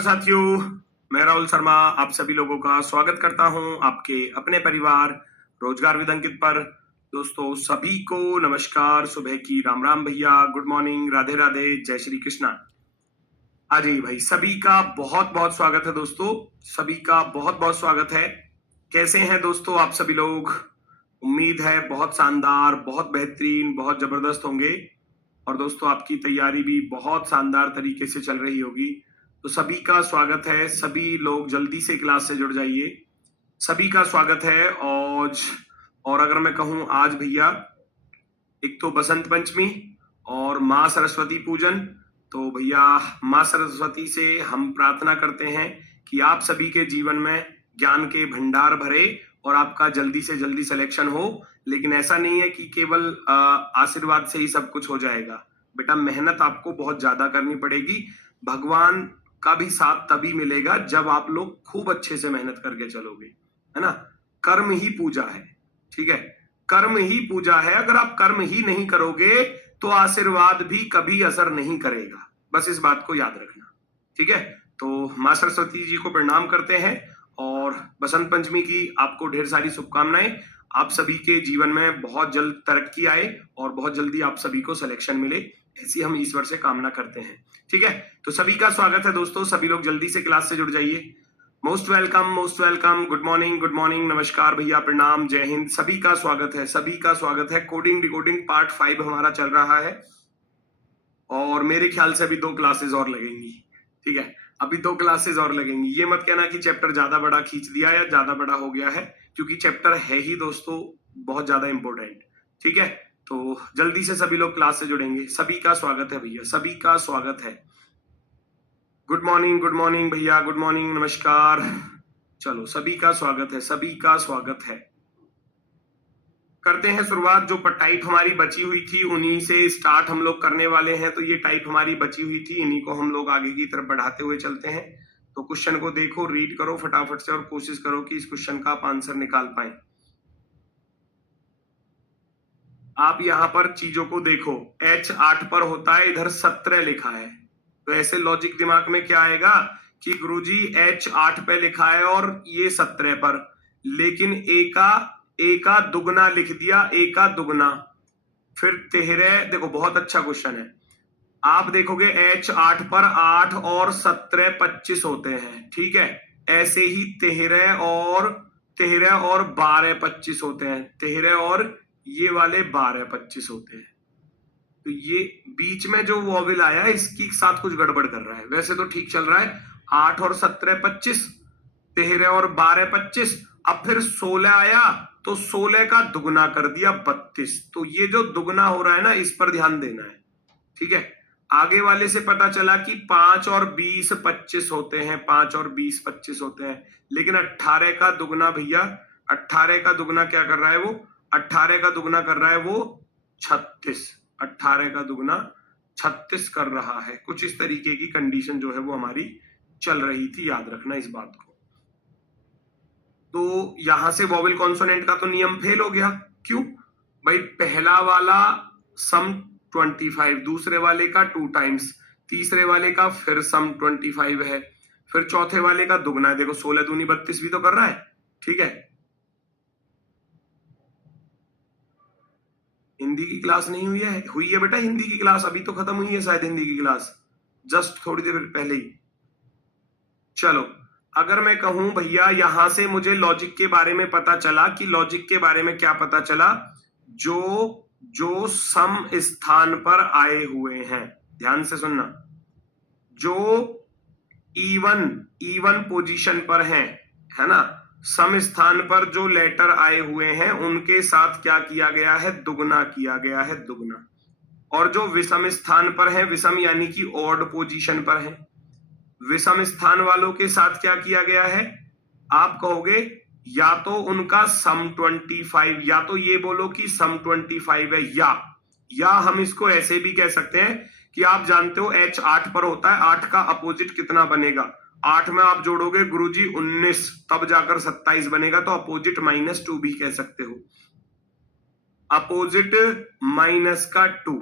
साथियों, मैं राहुल शर्मा आप सभी लोगों का स्वागत करता हूं आपके अपने परिवार रोजगार विद अंकित पर। दोस्तों सभी को नमस्कार, सुबह की राम राम भैया, गुड मॉर्निंग, राधे राधे, जय श्री कृष्णा। हाँ जी भाई, सभी का बहुत बहुत स्वागत है दोस्तों, सभी का बहुत बहुत स्वागत है। कैसे हैं दोस्तों आप सभी लोग? उम्मीद है बहुत शानदार, बहुत बेहतरीन, बहुत जबरदस्त होंगे और दोस्तों आपकी तैयारी भी बहुत शानदार तरीके से चल रही होगी। तो सभी का स्वागत है, सभी लोग जल्दी से क्लास से जुड़ जाइए। सभी का स्वागत है। और अगर मैं कहूं आज भैया, एक तो बसंत पंचमी और माँ सरस्वती पूजन, तो भैया माँ सरस्वती से हम प्रार्थना करते हैं कि आप सभी के जीवन में ज्ञान के भंडार भरे और आपका जल्दी से जल्दी सिलेक्शन हो। लेकिन ऐसा नहीं है कि केवल आशीर्वाद से ही सब कुछ हो जाएगा। बेटा मेहनत आपको बहुत ज्यादा करनी पड़ेगी। भगवान का भी साथ तभी मिलेगा जब आप लोग खूब अच्छे से मेहनत करके चलोगे, है ना। कर्म ही पूजा है, ठीक है, कर्म ही पूजा है। अगर आप कर्म ही नहीं करोगे तो आशीर्वाद भी कभी असर नहीं करेगा, बस इस बात को याद रखना, ठीक है। तो माँ सरस्वती जी को प्रणाम करते हैं और बसंत पंचमी की आपको ढेर सारी शुभकामनाएं। आप सभी के जीवन में बहुत जल्द तरक्की आए और बहुत जल्दी आप सभी को सिलेक्शन मिले, ऐसी हम ईश्वर से कामना करते हैं, ठीक है। तो सभी का स्वागत है दोस्तों, सभी लोग जल्दी से क्लास से जुड़ जाइए। Most welcome, most welcome, good morning, नमस्कार भैया, प्रणाम, जय हिंद, सभी का स्वागत है, सभी का स्वागत है। कोडिंग डिकोडिंग पार्ट 5 हमारा चल रहा है और मेरे ख्याल से अभी 2 क्लासेस और लगेंगी, ठीक है, अभी 2 क्लासेस और लगेंगी। ये मत कहना कि चैप्टर ज्यादा बड़ा खींच दिया या ज्यादा बड़ा हो गया है, क्योंकि चैप्टर है ही दोस्तों बहुत ज्यादा इंपॉर्टेंट, ठीक है। तो जल्दी से सभी लोग क्लास से जुड़ेंगे। सभी का स्वागत है भैया, सभी का स्वागत है। गुड मॉर्निंग भैया, गुड मॉर्निंग, नमस्कार। चलो सभी का स्वागत है, सभी का स्वागत है। करते हैं शुरुआत। जो टाइप हमारी बची हुई थी उन्हीं से स्टार्ट हम लोग करने वाले हैं। तो ये टाइप हमारी बची हुई थी, इन्हीं को हम लोग आगे की तरफ बढ़ाते हुए चलते हैं। तो क्वेश्चन को देखो, रीड करो फटाफट से और कोशिश करो कि इस क्वेश्चन का आप आंसर निकाल पाए। आप यहाँ पर चीजों को देखो, H 8 पर होता है, इधर 17 लिखा है, तो ऐसे लॉजिक दिमाग में क्या आएगा कि गुरुजी H 8 पे लिखा है और ये 17 पर, लेकिन ए का दुगना लिख दिया, ए का दुगना, फिर 13। देखो बहुत अच्छा क्वेश्चन है। आप देखोगे H 8 पर 8 और 17 25 होते हैं, ठीक है। ऐसे ही 13 और 12 25 होते हैं, 13 और ये वाले 12 25 होते हैं। तो ये बीच में जो वॉवेल आया इसके साथ कुछ गड़बड़ कर रहा है। वैसे तो ठीक चल रहा है, 8 और 17 25, 13 और 12 25, अब फिर 16 आया तो 16 का दुगना कर दिया 32। तो ये जो दुगना हो रहा है ना, इस पर ध्यान देना है, ठीक है। आगे वाले से पता चला कि 5 और 20 25 होते हैं, 5 और 20 25 होते हैं, लेकिन 18 का दुगना भैया, 18 का दुगना क्या कर रहा है वो, 18 का दुगना कर रहा है वो 36, 18 का दुगना 36 कर रहा है। कुछ इस तरीके की कंडीशन जो है वो हमारी चल रही थी, याद रखना इस बात को। तो यहां से वॉवेल कॉन्सोनेंट का तो नियम फेल हो गया। क्यों भाई? पहला वाला सम 25, दूसरे वाले का 2 टाइम्स, तीसरे वाले का फिर सम 25 है, फिर चौथे वाले का दुगना है। देखो 16 दूनी 32 भी तो कर रहा है, ठीक है। हिंदी की क्लास नहीं हुई है? हुई है बेटा हिंदी की क्लास, अभी तो खत्म हुई है शायद हिंदी की क्लास, जस्ट थोड़ी देर पहले ही। चलो अगर मैं कहूं भैया, यहां से मुझे लॉजिक के बारे में पता चला कि लॉजिक के बारे में क्या पता चला, जो सम स्थान पर आए हुए हैं, ध्यान से सुनना, जो इवन पोजीशन पर हैं, है ना, सम स्थान पर जो लेटर आए हुए हैं उनके साथ क्या किया गया है, दुगना किया गया है, दुगना। और जो विषम स्थान पर है, विषम यानी कि ऑड पोजीशन पर है, विषम स्थान वालों के साथ क्या किया गया है, आप कहोगे या तो उनका सम 25, या तो ये बोलो कि सम 25 है, या हम इसको ऐसे भी कह सकते हैं कि आप जानते हो H 8 पर होता है, 8 का अपोजिट कितना बनेगा, 8 में आप जोड़ोगे गुरुजी 19, तब जाकर 27 बनेगा, तो अपोजिट -2 भी कह सकते हो, अपोजिट -2।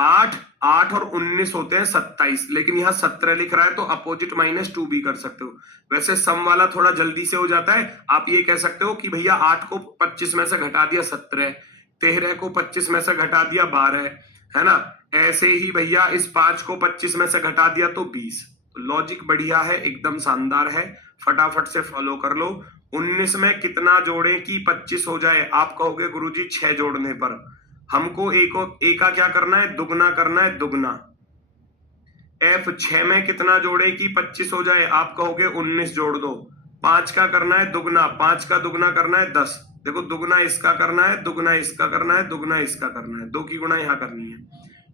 8 8 और 19 होते हैं 27, लेकिन यहाँ 17 लिख रहा है तो अपोजिट -2 भी कर सकते हो। वैसे सम वाला थोड़ा जल्दी से हो जाता है। आप ये कह सकते हो कि भैया 8 को 25 में से घटा दिया 17, 13 को 25 में से घटा दिया 12, है ना। ऐसे ही भैया इस 5 को 25 में से घटा दिया तो 20। तो लॉजिक बढ़िया है, एकदम शानदार है, फटाफट से फॉलो कर लो। 19 में कितना जोड़ें कि 25 हो जाए? आप कहोगे गुरुजी 6 जोड़ने पर। हमको ए का क्या करना है? दुगना करना है, दुगना। F 6 में कितना जोड़े कि 25 हो जाए? आप कहोगे 19 जोड़ दो। 5 का करना है दुगना, 5 का दुगना करना है 10। देखो दुगना इसका करना है, दुगना इसका करना है, दुगना इसका करना है, 2 की गुणा यहाँ करनी है।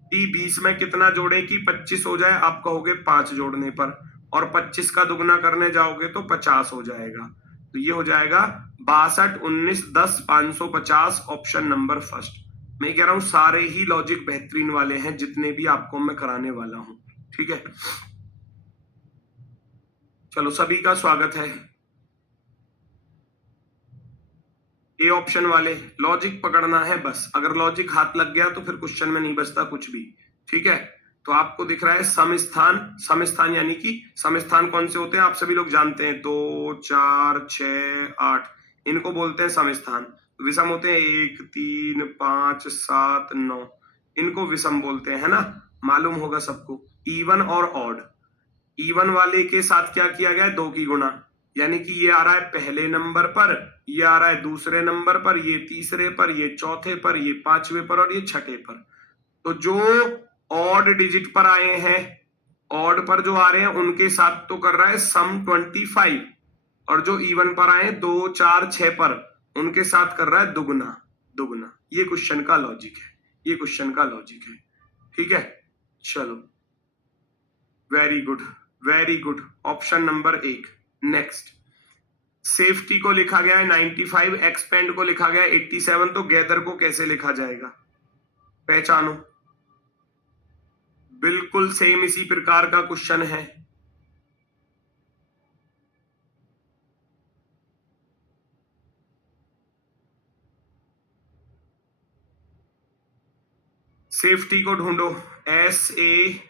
T 20 में कितना जोड़े कि 25 हो जाए? आप कहोगे 5 जोड़ने पर, और 25 का दुगना करने जाओगे तो 50 हो जाएगा। तो ये हो जाएगा 62, 19, 10, 550, ऑप्शन नंबर फर्स्ट। मैं कह रहा हूं सारे ही लॉजिक बेहतरीन वाले हैं जितने भी आपको मैं कराने वाला हूं, ठीक है। चलो सभी का स्वागत है। ए ऑप्शन वाले लॉजिक पकड़ना है बस, अगर लॉजिक हाथ लग गया तो फिर क्वेश्चन में नहीं बचता कुछ भी, ठीक है। तो आपको दिख रहा है सम स्थान, सम स्थान यानी कि सम स्थान कौन से होते हैं आप सभी लोग जानते हैं, 2, 4, 6, 8, इनको बोलते हैं सम स्थान। विषम होते हैं 1, 3, 5, 7, 9, इनको विषम बोलते हैं, है ना, मालूम होगा सबको। इवन और ऑड, इवन वाले के साथ क्या किया गया है? 2 की गुणा, यानी कि ये आ रहा है पहले नंबर पर, ये आ रहा है दूसरे नंबर पर, ये तीसरे पर, ये चौथे पर, ये पांचवें पर और ये छठे पर। तो जो ऑड डिजिट पर आए हैं, ऑड पर जो आ रहे हैं उनके साथ तो कर रहा है सम 25, और जो इवन पर आए 2, 4, 6 पर उनके साथ कर रहा है दुगना, दुगना। ये क्वेश्चन का लॉजिक है, ये क्वेश्चन का लॉजिक है, ठीक है। चलो very good, very good, option number 1। Next, safety को लिखा गया है 95, एक्सपेंड को लिखा गया है 87, तो गैदर को कैसे लिखा जाएगा? पहचानो, बिल्कुल सेम इसी प्रकार का क्वेश्चन है। सेफ्टी को ढूंढो, SAFETY।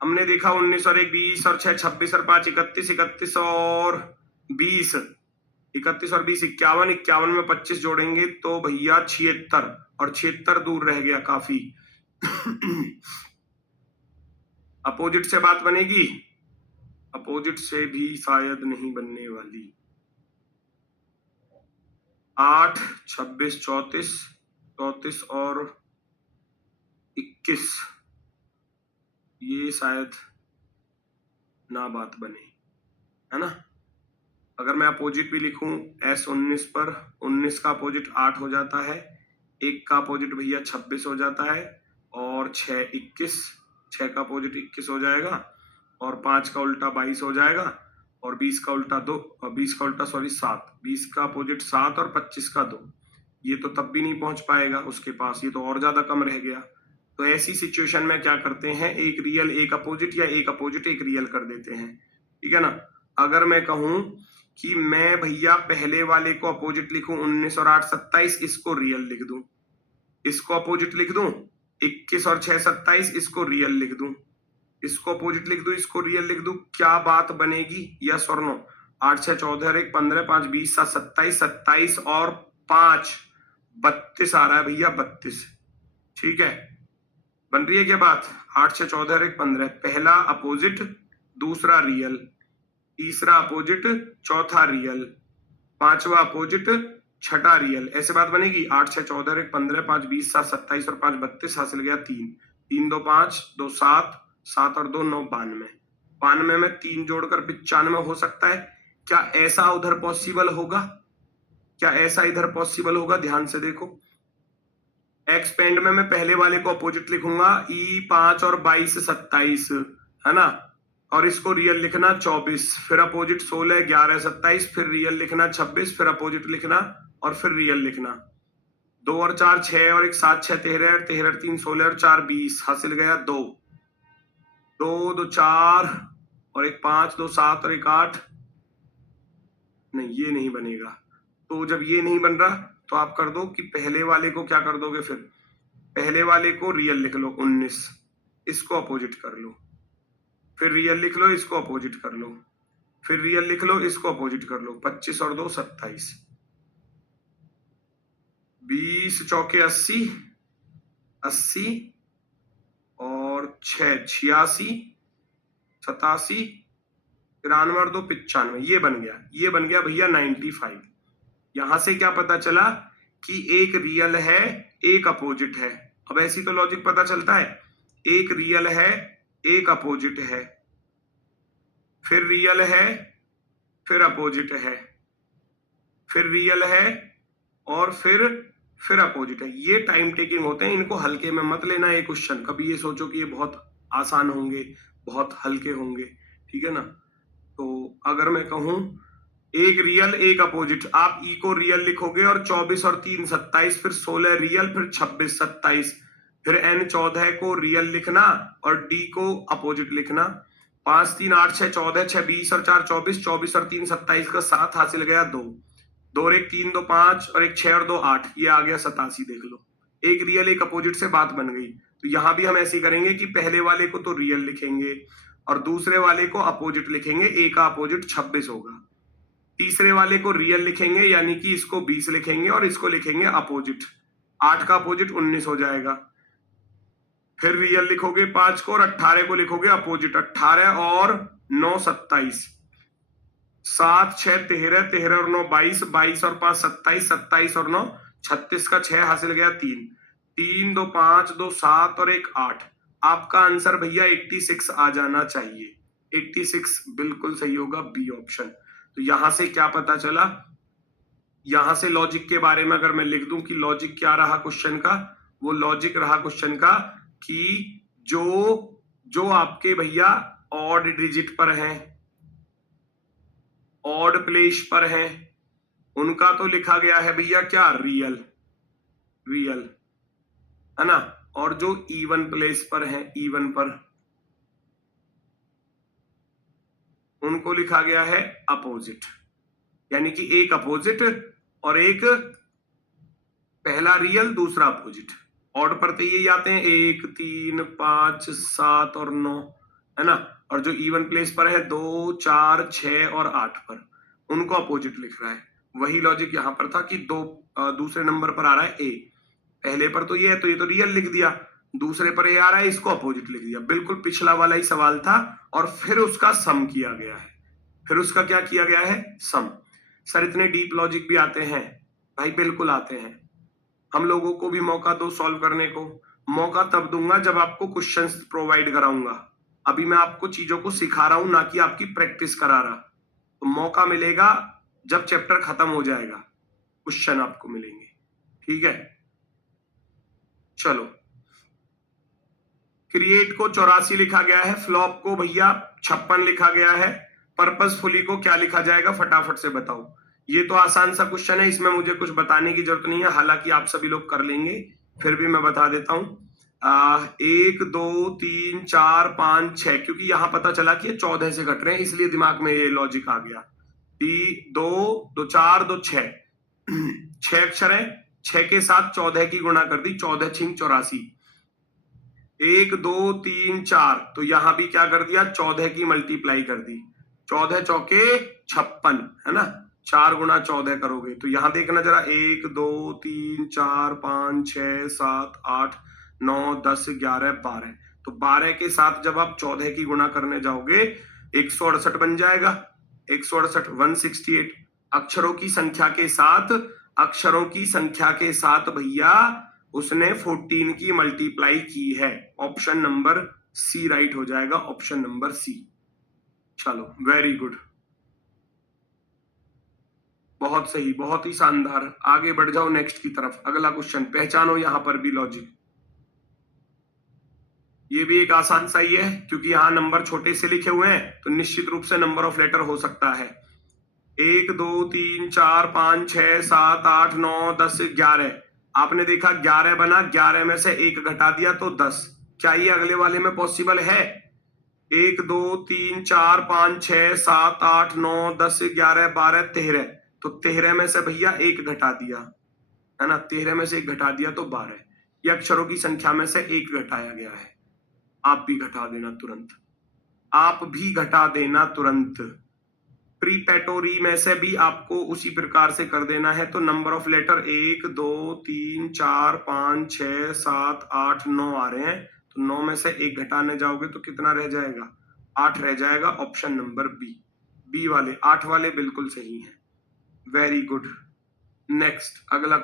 हमने देखा 19 और 1 20 और 6 26 और 5 31, 31 और 20, 31 और 20 51, 51 में 25 जोड़ेंगे तो भैया 76, और 76 दूर रह गया काफी। अपोजिट से बात बनेगी? अपोजिट से भी शायद नहीं बनने वाली। 8, 26, 34, 34 और 21, ये शायद ना बात बने, है ना। अगर मैं अपोजिट भी लिखूं S19 पर, 19 का अपोजिट 8 हो जाता है, 1 का अपोजिट भैया 26 हो जाता है, और 6 21, 6 का अपोजिट 21 हो जाएगा, और 5 का उल्टा 22 हो जाएगा, और 20 का उल्टा 2, 20 का उल्टा 7, 20 का अपोजिट 7 और 25 का 2, ये तो तब भी नहीं पहुंच पाएगा उसके पास, ये तो और ज्यादा कम रह गया। तो ऐसी सिचुएशन में क्या करते हैं, एक रियल एक अपोजिट, या एक अपोजिट एक रियल कर देते हैं, ठीक है ना। अगर मैं कहूं कि मैं भैया पहले वाले को अपोजिट लिखूं 19 और 8 27, इसको रियल लिख दूं, इसको अपोजिट लिख दूं 21 और 6 27, इसको रियल लिख दूं, इसको अपोजिट लिख दूं, इसको रियल लिख दूं, क्या बात बनेगी? यस और नो? 8, 6, 14 और 1 15, 5 20, 7 27, 27 और 5 32 आ रहा है भैया, 32, ठीक है। बन रही है क्या बात? 8, 6, 14 और 1 15, पहला अपोजिट, दूसरा रियल, तीसरा अपोजिट, चौथा रियल, पांचवा अपोजिट, छठा रियल, ऐसे बात बनेगी। 8, 6, 14, 1 15, 5 20, 7 27 और 5 32, हासिल गया 3, 3 2 5, 2 7, 7 और 2 9 92, 92 में 3 जोड़कर 95 हो सकता है। क्या ऐसा उधर पॉसिबल होगा? क्या ऐसा इधर पॉसिबल होगा? ध्यान से देखो, एक्सपेंड में मैं पहले वाले को अपोजिट लिखूंगा, ई 5 और 22 27, है ना, और इसको रियल लिखना 24, फिर अपोजिट 16 11 27, फिर रियल लिखना 26, फिर अपोजिट लिखना और फिर रियल लिखना। 2 और 4 6 और 1 7 6 13, 13 और 3 16 और 4 20, हासिल गया 2, 2 2 4 और 1 5, 2 7 और 1 8, नहीं ये नहीं बनेगा। तो जब ये नहीं बन रहा तो आप कर दो कि पहले वाले को क्या कर दोगे, फिर पहले वाले को रियल लिख लो 19, इसको अपोजिट कर लो, फिर रियल लिख लो, इसको अपोजिट कर लो, फिर रियल लिख लो, इसको अपोजिट कर लो। 25 और 2 27, 20 चौके 80, 80 और 6 86, 87, 93 और 2 95, ये बन गया, ये बन गया भैया 95। यहां से क्या पता चला कि एक रियल है, एक अपोजिट है। अब ऐसी तो लॉजिक पता चलता है, एक रियल है, एक अपोजिट है, फिर रियल है, फिर अपोजिट है, फिर रियल है और फिर अपोजिट है। ये टाइम टेकिंग होते हैं, इनको हल्के में मत लेना। ये क्वेश्चन कभी ये सोचो कि ये बहुत आसान होंगे, बहुत हल्के होंगे, ठीक है ना। तो अगर मैं कहूं एक रियल एक अपोजिट, आप ई को रियल लिखोगे और 24 और 3 27, फिर 16 रियल, फिर 26 27, फिर n 14 को रियल लिखना और d को अपोजिट लिखना। 5 3 8 6 14, 6 20 और 4 24, 24 और 3 27 का 7 हासिल गया 2, 2 और 1 3 2 5 और 1 6 और 2 8, ये आ गया 87। देख लो, एक रियल एक अपोजिट से बात बन गई। तो यहां भी हम ऐसे करेंगे कि पहले वाले को तो रियल लिखेंगे और दूसरे वाले को अपोजिट लिखेंगे। ए का अपोजिट 26 होगा, तीसरे वाले को रियल लिखेंगे यानी कि इसको 20 लिखेंगे और इसको लिखेंगे अपोजिट। 8 का अपोजिट 19 हो जाएगा, फिर रियल लिखोगे 5 को और 18 को लिखोगे अपोजिट। 18 और 9 27, 7 6 13, 13 और 9 22, 22 और 5 27, 27 और 9 36 का 6 हासिल गया 3, 3 2 5 2 7 और 1 8। आपका आंसर भैया 86 आ जाना चाहिए। 86 बिल्कुल सही होगा, बी ऑप्शन। तो यहां से क्या पता चला, यहां से लॉजिक के बारे में अगर मैं लिख दूं कि लॉजिक क्या रहा क्वेश्चन का, वो लॉजिक रहा क्वेश्चन का कि जो आपके भैया ऑड डिजिट पर हैं, ऑड प्लेस पर हैं, उनका तो लिखा गया है भैया क्या, रियल, रियल है ना। और जो इवन प्लेस पर हैं, इवन पर, उनको लिखा गया है अपोजिट। यानी कि एक अपोजिट और एक पहला रियल दूसरा अपोजिट। ऑड पर तो यही आते हैं 1 3 5 7 और 9, है ना। और जो इवन प्लेस पर है 2 4 6 और 8 पर, उनको अपोजिट लिख रहा है। वही लॉजिक यहां पर था कि दूसरे नंबर पर आ रहा है ए, पहले पर तो ये है तो ये तो रियल लिख दिया, दूसरे पर ए आ रहा है, इसको अपोजिट लिख दिया। बिल्कुल पिछला वाला ही सवाल था और फिर उसका सम किया गया है। फिर उसका क्या किया गया है, सम। सर इतने डीप लॉजिक भी आते हैं भाई, बिल्कुल आते हैं। हम लोगों को भी मौका दो सॉल्व करने को। मौका तब दूंगा जब आपको क्वेश्चंस प्रोवाइड कराऊंगा। अभी मैं आपको चीजों को सिखा रहा हूं, ना कि आपकी प्रैक्टिस करा रहा। तो मौका मिलेगा जब चैप्टर खत्म हो जाएगा, क्वेश्चन आपको मिलेंगे, ठीक है। चलो, क्रिएट को 84 लिखा गया है, फ्लॉप को भैया 56 लिखा गया है, पर्पसफुली को क्या लिखा जाएगा, फटाफट से बताओ। ये तो आसान सा क्वेश्चन है, इसमें मुझे कुछ बताने की जरूरत नहीं है, हालांकि आप सभी लोग कर लेंगे, फिर भी मैं बता देता हूं। 1 2 3 4 5 6, क्योंकि यहां पता चला कि ये 14 से घट रहे हैं, इसलिए दिमाग में ये लॉजिक आ गया। 2 2 4 2 6, 6 अक्षर है, 6 के साथ 14 की गुणा कर दी, 14 6 84। 1 2 3 4, तो यहां भी क्या कर दिया, 14 की मल्टीप्लाई कर दी, 14 चौके 56, है ना। 4 गुणा 14 करोगे तो यहां देखना जरा, 1 2 3 4 5 6 7 8 9 10 11 12, तो 12 के साथ जब आप 14 की गुणा करने जाओगे 168 बन जाएगा। 168 168, अक्षरों की संख्या के साथ, अक्षरों की संख्या के साथ भैया उसने 14 की मल्टीप्लाई की है। ऑप्शन नंबर सी राइट हो जाएगा, ऑप्शन नंबर सी। चलो, वेरी गुड, बहुत सही, बहुत ही शानदार। आगे बढ़ जाओ नेक्स्ट की तरफ। अगला क्वेश्चन, पहचानो यहां पर भी लॉजिक। ये भी एक आसान सा ही है, क्योंकि यहां नंबर छोटे से लिखे हुए हैं तो निश्चित रूप से नंबर ऑफ लेटर हो सकता है। 1 2 3 4 5 6 7 8 9 10 11, आपने देखा 11 बना, 11 में से 1 घटा दिया तो 10। क्या ये अगले वाले में पॉसिबल है? 1 2 3 4 5 6 7 8 9 10 11 12 13, तो 13 में से भैया 1 घटा दिया, है ना। 13 में से 1 घटा दिया तो 12। ये अक्षरों की संख्या में से 1 घटाया गया है। आप भी घटा देना तुरंत, आप भी घटा देना तुरंत। प्रीपेटोरी में से भी आपको उसी प्रकार से कर देना है। तो नंबर ऑफ लेटर 1 2 3 4 5 6 7 8 9 आ रहे हैं। तो 9 में से 1 घटाने जाओगे तो कितना रह जाएगा? 8 रह जाएगा। ऑप्शन नंबर बी वाले 8 वाले बिल्कुल सही है। Very good. नेक्स्ट अगला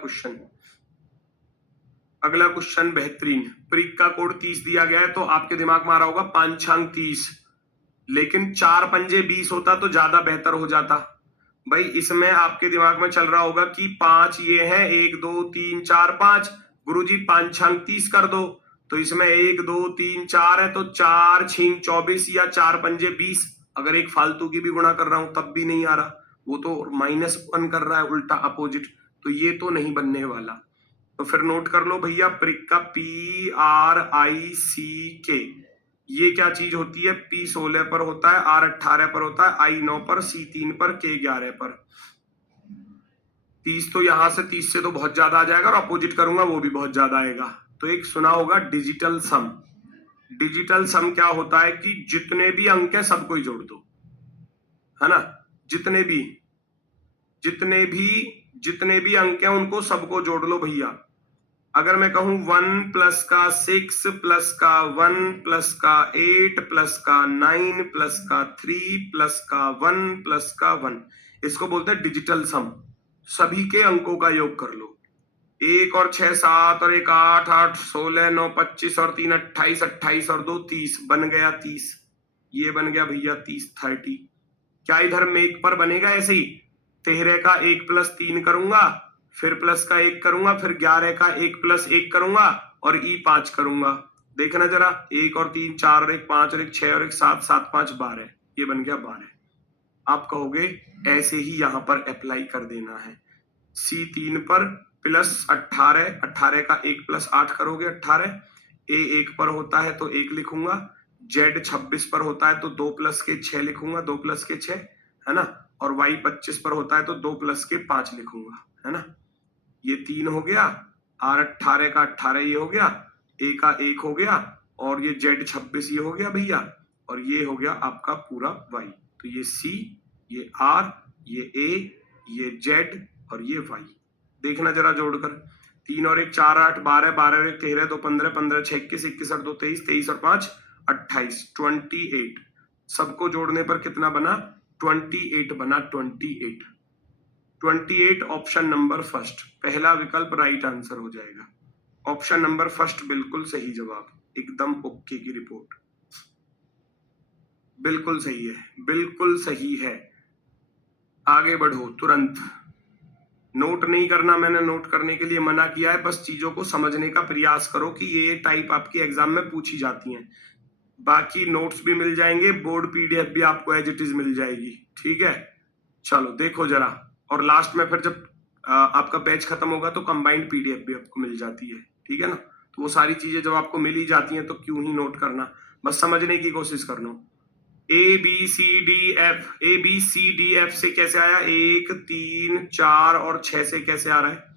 क्वेश्चन बेहतरीन। प्रीक का कोड 30 दिया गया है तो आपके दिमाग में आ रहा होगा 5 छंग 30, लेकिन 4 पंजे 20 होता तो ज्यादा बेहतर हो जाता। भाई इसमें आपके दिमाग में चल रहा होगा कि 5 ये है, 1 2 3 4 5, गुरुजी 5 छंग 30 कर दो। तो इसमें 1 2 3 4 है तो 4 छींग 24 या 4 पंजे 20। अगर एक फालतू की भी गुणा कर रहा हूं तब भी नहीं आ रहा, वो तो -1 कर रहा है, उल्टा अपोजिट। तो ये तो नहीं बनने वाला। तो फिर नोट कर लो भैया, प्रिक का PRICK ये क्या चीज होती है? P 16 पर होता है, R 18 पर होता है, I 9 पर, C 3 पर, K 11 पर। 30 तो यहां से 30 से तो बहुत ज्यादा आ जाएगा, और अपोजिट करूंगा वो भी बहुत ज्यादा आएगा। तो एक सुना होगा डिजिटल सम। डिजिटल सम क्या होता है कि जितने भी अंक है सबको ही जोड़ दो, है ना। जितने भी अंक है उनको सबको जोड़ लो भैया। अगर मैं कहूं 1 प्लस का 6 प्लस का 1 प्लस का 8 प्लस का 9 प्लस का 3 प्लस का 1 प्लस का 1, इसको बोलते हैं डिजिटल सम। सभी के अंकों का योग कर लो। 1 और 6 7 और 1 8 8 16 9 25 और 3 28 28 और 2 30 बन गया 30। ये बन गया भैया 30 30। क्या इधर मेक पर बनेगा ऐसे ही? 13 का 1 प्लस 3 करूंगा, फिर प्लस का 1 करूंगा, फिर 11 का 1 प्लस 1 करूंगा और ई 5 करूंगा। देखना जरा, 1 और 3 4 और 1 5 और 1 6 और 1 7 7 5 12। ये बन गया 12। आप कहोगे ऐसे ही यहां पर अप्लाई कर देना है। C 3 पर प्लस 18, 18 का 1 प्लस 8 करोगे 18। A 1 पर होता है तो 1 लिखूंगा। Z 26 पर होता है तो 2 प्लस के 6 लिखूंगा, 2 प्लस के 6, है ना। और Y 25 पर होता है तो 2 प्लस के 5 लिखूंगा, है ना। ये 3 हो गया, R 18 का 18 ये हो गया, A का 1 हो गया, और ये Z 26 ये हो गया भैया, और ये हो गया आपका पूरा Y। तो ये C, ये R, ये A, ये Z और ये Y। देखना जरा जोड़कर, 3 और 1 4 8 12 12 और 1 13 2 15 15 6 21 21 और 2 23 23 और 5 28 28। सबको जोड़ने पर कितना बना? 28 बना। 28 28 ऑप्शन नंबर फर्स्ट, पहला विकल्प राइट आंसर हो जाएगा। ऑप्शन नंबर फर्स्ट बिल्कुल सही जवाब, एकदम ओके की रिपोर्ट। बिल्कुल सही है, बिल्कुल सही है। आगे बढ़ो तुरंत। नोट नहीं करना, मैंने नोट करने के लिए मना किया है, बस चीजों को समझने का प्रयास करो कि ये टाइप आपके एग्जाम में पूछी जाती हैं। बाकी नोट्स भी मिल जाएंगे, बोर्ड PDF भी आपको एज इट इज मिल जाएगी, ठीक है। चलो देखो जरा, और लास्ट में फिर जब आपका बैच खत्म होगा तो कंबाइंड PDF भी आपको मिल जाती है, ठीक है ना। तो वो सारी चीजें जब आपको मिल ही जाती हैं तो क्यों ही नोट करना, बस समझने की कोशिश कर लो। ABCDF से कैसे आया? 1 3 4 और 6 से कैसे आ रहा है?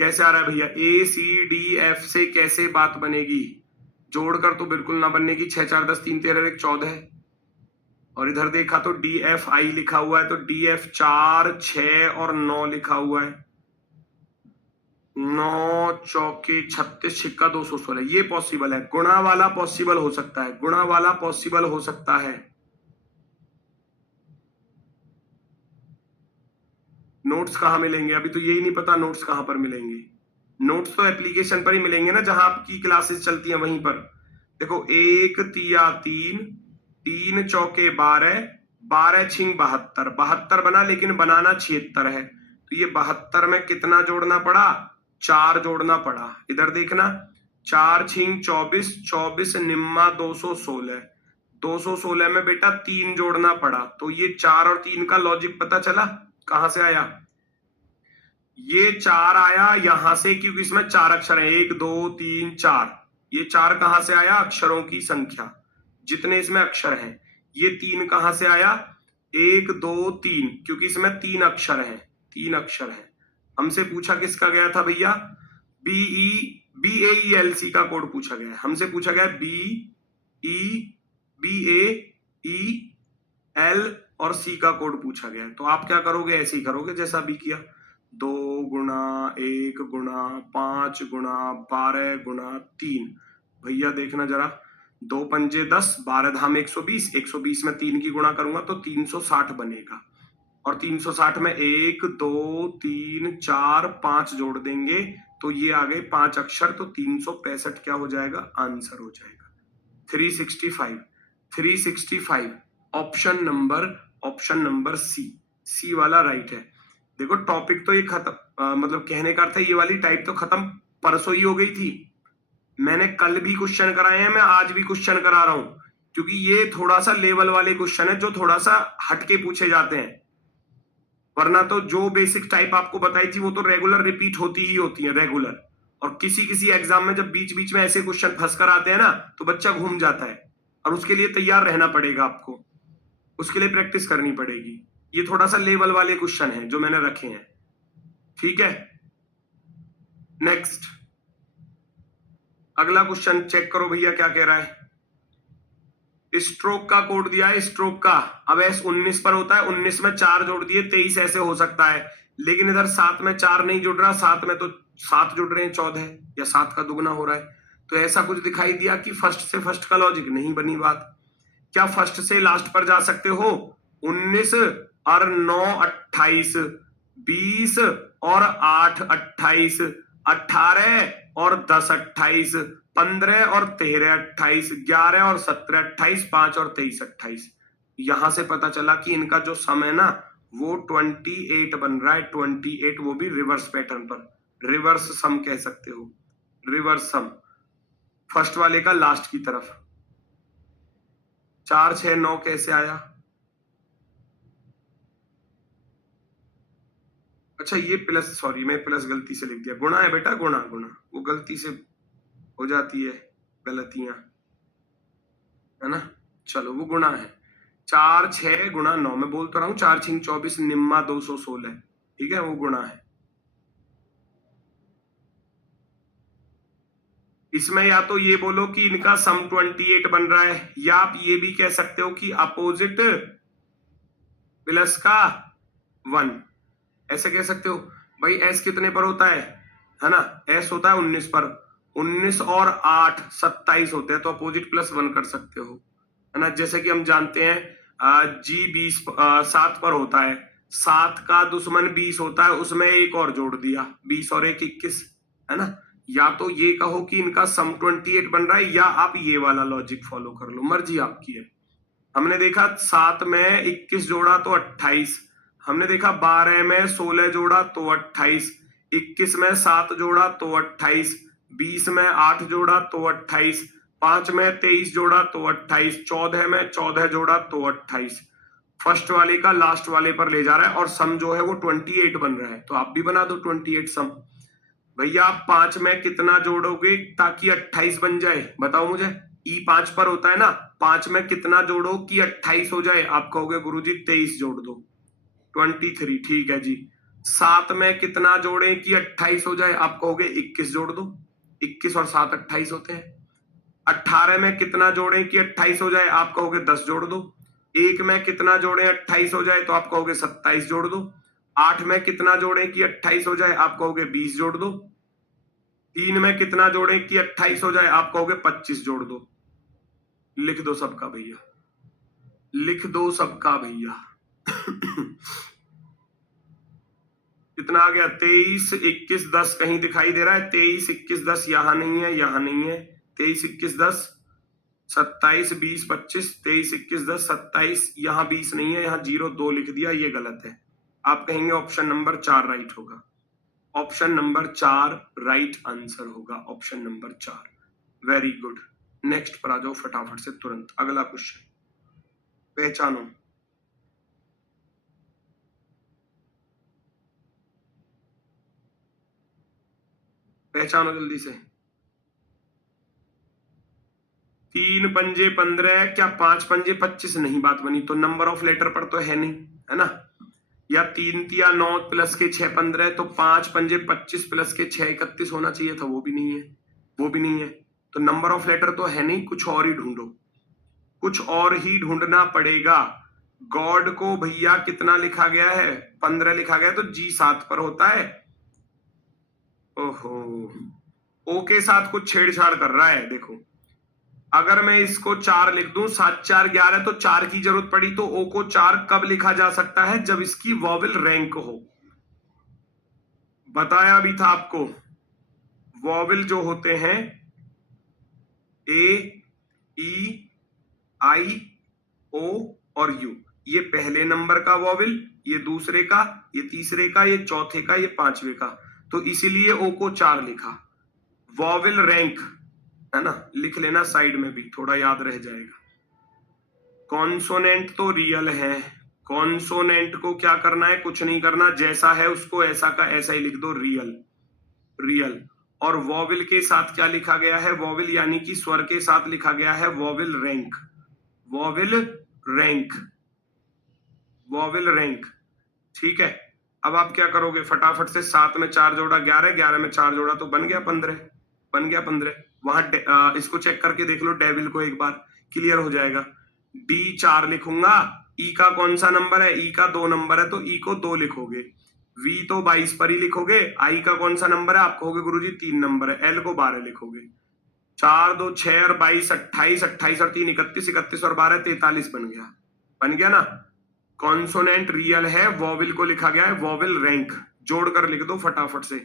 कैसे आ रहा है भैया? ACDF से कैसे बात बनेगी? जोड़कर तो बिल्कुल ना बनने की। 6 4 10 3 13 1 14 है, और इधर देखा तो DFI लिखा हुआ है, तो DF 4 6 और 9 लिखा हुआ है। 9 चौके 36 छिक्का 216, ये पॉसिबल है। गुणा वाला पॉसिबल हो सकता है, गुणा वाला पॉसिबल हो सकता है। नोट्स कहाँ मिलेंगे? अभी तो यही नहीं पता नोट्स कहाँ पर मिलेंगे। नोट्स तो एप्लीकेशन पर ही मिलेंगे ना, जहां आपकी क्लासेस चलती हैं वहीं पर। देखो 1 तिया 3, 3 चौके 12, 12 छिंग 72, 72 बना, लेकिन बनाना 76 है। तो ये 72 में कितना जोड़ना पड़ा? 4 जोड़ना पड़ा। इधर देखना, 4 छिंग 24, 24 निम्मा 216, 216 में बेटा 3 जोड़ना पड़ा। तो ये 4 और 3 का लॉजिक पता चला कहां से आया? ये 4 आया यहां से, क्योंकि इसमें 4 अक्षर है, 1 2 3 4। ये 4 कहां से आया? अक्षरों की संख्या, जितने इसमें अक्षर हैं। ये 3 कहां से आया? 1 2 3, क्योंकि इसमें 3 अक्षर हैं, 3 अक्षर हैं। हमसे पूछा किसका गया था भैया, BAELC का कोड पूछा गया है। हमसे पूछा गया BAEL और C का कोड पूछा गया है। तो आप क्या करोगे, ऐसे ही करोगे जैसा अभी किया, 2 गुणा 1 गुणा 5 गुणा 12 गुणा 3। भैया देखना जरा, 2 पंजे 10, 12 धाम 120, 120 में 3 की गुणा करूंगा तो 360 बनेगा। और 360 में 1 2 3 4 5 जोड़ देंगे तो ये आ गए 5 अक्षर, तो 365 क्या हो जाएगा, आंसर हो जाएगा 365। 365 ऑप्शन नंबर सी वाला राइट है। देखो टॉपिक तो ये खत्म, मतलब कहने का अर्थ है ये वाली टाइप तो खत्म परसों ही हो गई थी। मैंने कल भी क्वेश्चन कराए हैं, मैं आज भी क्वेश्चन करा रहा हूं, क्योंकि ये थोड़ा सा लेवल वाले क्वेश्चन है जो थोड़ा सा हटके पूछे जाते हैं। वरना तो जो बेसिक टाइप आपको बताई थी वो तो रेगुलर रिपीट होती ही होती है, रेगुलर। और किसी एग्जाम में जब बीच बीच में ऐसे क्वेश्चन फंस कर आते हैं ना तो बच्चा घूम जाता है, और उसके लिए तैयार रहना पड़ेगा आपको, उसके लिए प्रैक्टिस करनी पड़ेगी। ये थोड़ा सा लेवल वाले क्वेश्चन हैं जो मैंने रखे हैं, ठीक है। नेक्स्ट अगला क्वेश्चन चेक करो भैया क्या कह रहा है। स्ट्रोक का कोड दिया है, स्ट्रोक का। अब S 19 पर होता है, 19 में 4 जोड़ दिए 23 ऐसे हो सकता है, लेकिन इधर 7 में 4 नहीं जुड़ रहा, 7 में तो 7 जुड़ रहे हैं 14, या 7 का दुगना हो रहा है। तो ऐसा कुछ दिखाई दिया कि फर्स्ट से फर्स्ट का लॉजिक नहीं बनी बात। क्या फर्स्ट से लास्ट पर जा सकते हो, 19 और 9 28, 20 और 8 28, 18 और 10 28, 15 और 13 28, 11 और 17 28, 5 और 23 28। यहां से पता चला कि इनका जो सम है ना वो 28 बन रहा है, 28, वो भी रिवर्स पैटर्न पर, रिवर्स सम कह सकते हो, रिवर्स सम फर्स्ट वाले का लास्ट की तरफ। 4 6 9 कैसे आया, अच्छा ये प्लस, सॉरी मैं प्लस गलती से लिख दिया, गुणा है बेटा, गुणा गुणा, वो गलती से हो जाती है गलतियां, है ना। चलो वो गुणा है, 4 6 गुणा 9, मैं बोल तो रहा हूं 4 6 24 निम्मा 216, ठीक है, वो गुणा है। इसमें या तो ये बोलो कि इनका सम 28 बन रहा है, या आप ये भी कह सकते हो कि अपोजिट प्लस का 1, ऐसे कह सकते हो। भाई एस कितने पर होता है ना, एस होता है 19 पर, 19 और 8 27 होते हैं, तो अपोजिट प्लस 1 कर सकते हो, है ना। जैसे कि हम जानते हैं जी 20 7 पर होता है, 7 का दुश्मन 20 होता है, उसमें एक और जोड़ दिया, 20 और 1 21, है ना। या तो ये कहो कि इनका सम 28 बन रहा है, या आप ये वाला लॉजिक फॉलो कर लो, मर्जी आपकी है। हमने देखा 7 में 21 जोड़ा तो 28, हमने देखा 12 में 16 जोड़ा तो 28, 21 में 7 जोड़ा तो 28, 20 में 8 जोड़ा तो 28, 5 में 23 जोड़ा तो 28, 14 में 14 जोड़ा तो 28। फर्स्ट वाले का लास्ट वाले पर ले जा रहा है, और सम जो है वो 28 बन रहा है, तो आप भी बना दो 28 सम। भैया आप 5 में कितना जोड़ोगे ताकि 28 बन जाए, बताओ मुझे। ई 5 पर होता है ना, 5 में कितना जोड़ो कि 28 हो जाए, आप कहोगे गुरुजी 23 जोड़ दो, 23, ठीक है जी। 7 में कितना जोड़े कि 28 हो जाए, आप कहोगे 21 जोड़ दो, 21 और 7 28 होते हैं। 18 में कितना जोड़े कि 28 हो जाए, आप कहोगे 10 जोड़ दो। 1 में कितना जोड़े 28 हो जाए, तो आप कहोगे 27 जोड़ दो। 8 में कितना जोड़े कि 28 हो जाए, आप कहोगे 20 जोड़ दो। 3 में कितना जोड़े कि 28 हो जाए, आप कहोगे 25 जोड़ दो। लिख दो सबका भैया, लिख दो सबका भैया। कितना आ गया, 23 21 10 कहीं दिखाई दे रहा है, 23 21 10 यहां नहीं है, यहां नहीं है, 23 21 10 27 20 25, 23 21 10 27, यहां 20 नहीं है, यहां 0 2 लिख दिया, ये गलत है। आप कहेंगे ऑप्शन नंबर 4 राइट होगा, ऑप्शन नंबर 4 राइट आंसर होगा, option number 4। Very good. Next पर आ जाओ फटाफट से, तुरंत अगला क्वेश्चन, पहचानो। पहचानो जल्दी से। 3 पंजे 15, क्या 5 पंजे 25 नहीं बात बनी, तो नंबर ऑफ लेटर पर तो है नहीं, है ना। या 3 तिया 9 प्लस के 6 15, तो 5 पंजे 25 प्लस के 6 31 होना चाहिए था, वो भी नहीं है, वो भी नहीं है। तो नंबर ऑफ लेटर तो है नहीं, कुछ और ही ढूंढो, कुछ और ही ढूंढना पड़ेगा। गॉड को भैया कितना लिखा गया है, 15 लिखा गया है, तो जी 7 पर होता है। ओहो, ओ के साथ कुछ छेड़छाड़ कर रहा है। देखो, अगर मैं इसको 4 लिख दूं, 7 4 11, तो 4 की जरूरत पड़ी, तो ओ को 4 कब लिखा जा सकता है, जब इसकी वॉवेल रैंक हो। बताया भी था आपको, वॉवेल जो होते हैं ए, ई, आई, ओ और यू, ये पहले नंबर का वॉवेल, ये दूसरे का, ये तीसरे का, ये चौथे का, ये पांचवे का, तो इसीलिए ओ को 4 लिखा। वॉवेल रैंक है ना, लिख लेना साइड में भी, थोड़ा याद रह जाएगा। कॉन्सोनेंट तो रियल है, कॉन्सोनेंट को क्या करना है, कुछ नहीं करना, जैसा है उसको ऐसा का ऐसा ही लिख दो, रियल रियल। और वॉवेल के साथ क्या लिखा गया है, वॉवेल यानी कि स्वर के साथ लिखा गया है vowel rank, vowel rank, vowel rank. ठीक है, अब आप क्या करोगे, फटाफट से 7 में 4 जोड़ा 11, 11 में 4 जोड़ा तो बन गया 15, बन गया 15। वहां इसको चेक करके देख लो, डेविल को एक बार, क्लियर हो जाएगा। डी 4 लिखूंगा, ई का कौन सा नंबर है, ई का 2 नंबर है, तो ई को 2 लिखोगे। वी तो 22 पर ही लिखोगे, आई का कौन सा नंबर है, आप कहोगे गुरुजी 3 नंबर है, एल को 12 लिखोगे। 4 2 6 और 22 28, 28 और 3 31, 31 और 12 43 बन गया, बन गया ना। कॉन्सोनेंट रियल है, वॉवेल को लिखा गया है वॉवेल रैंक, जोड़कर लिख दो फटाफट से।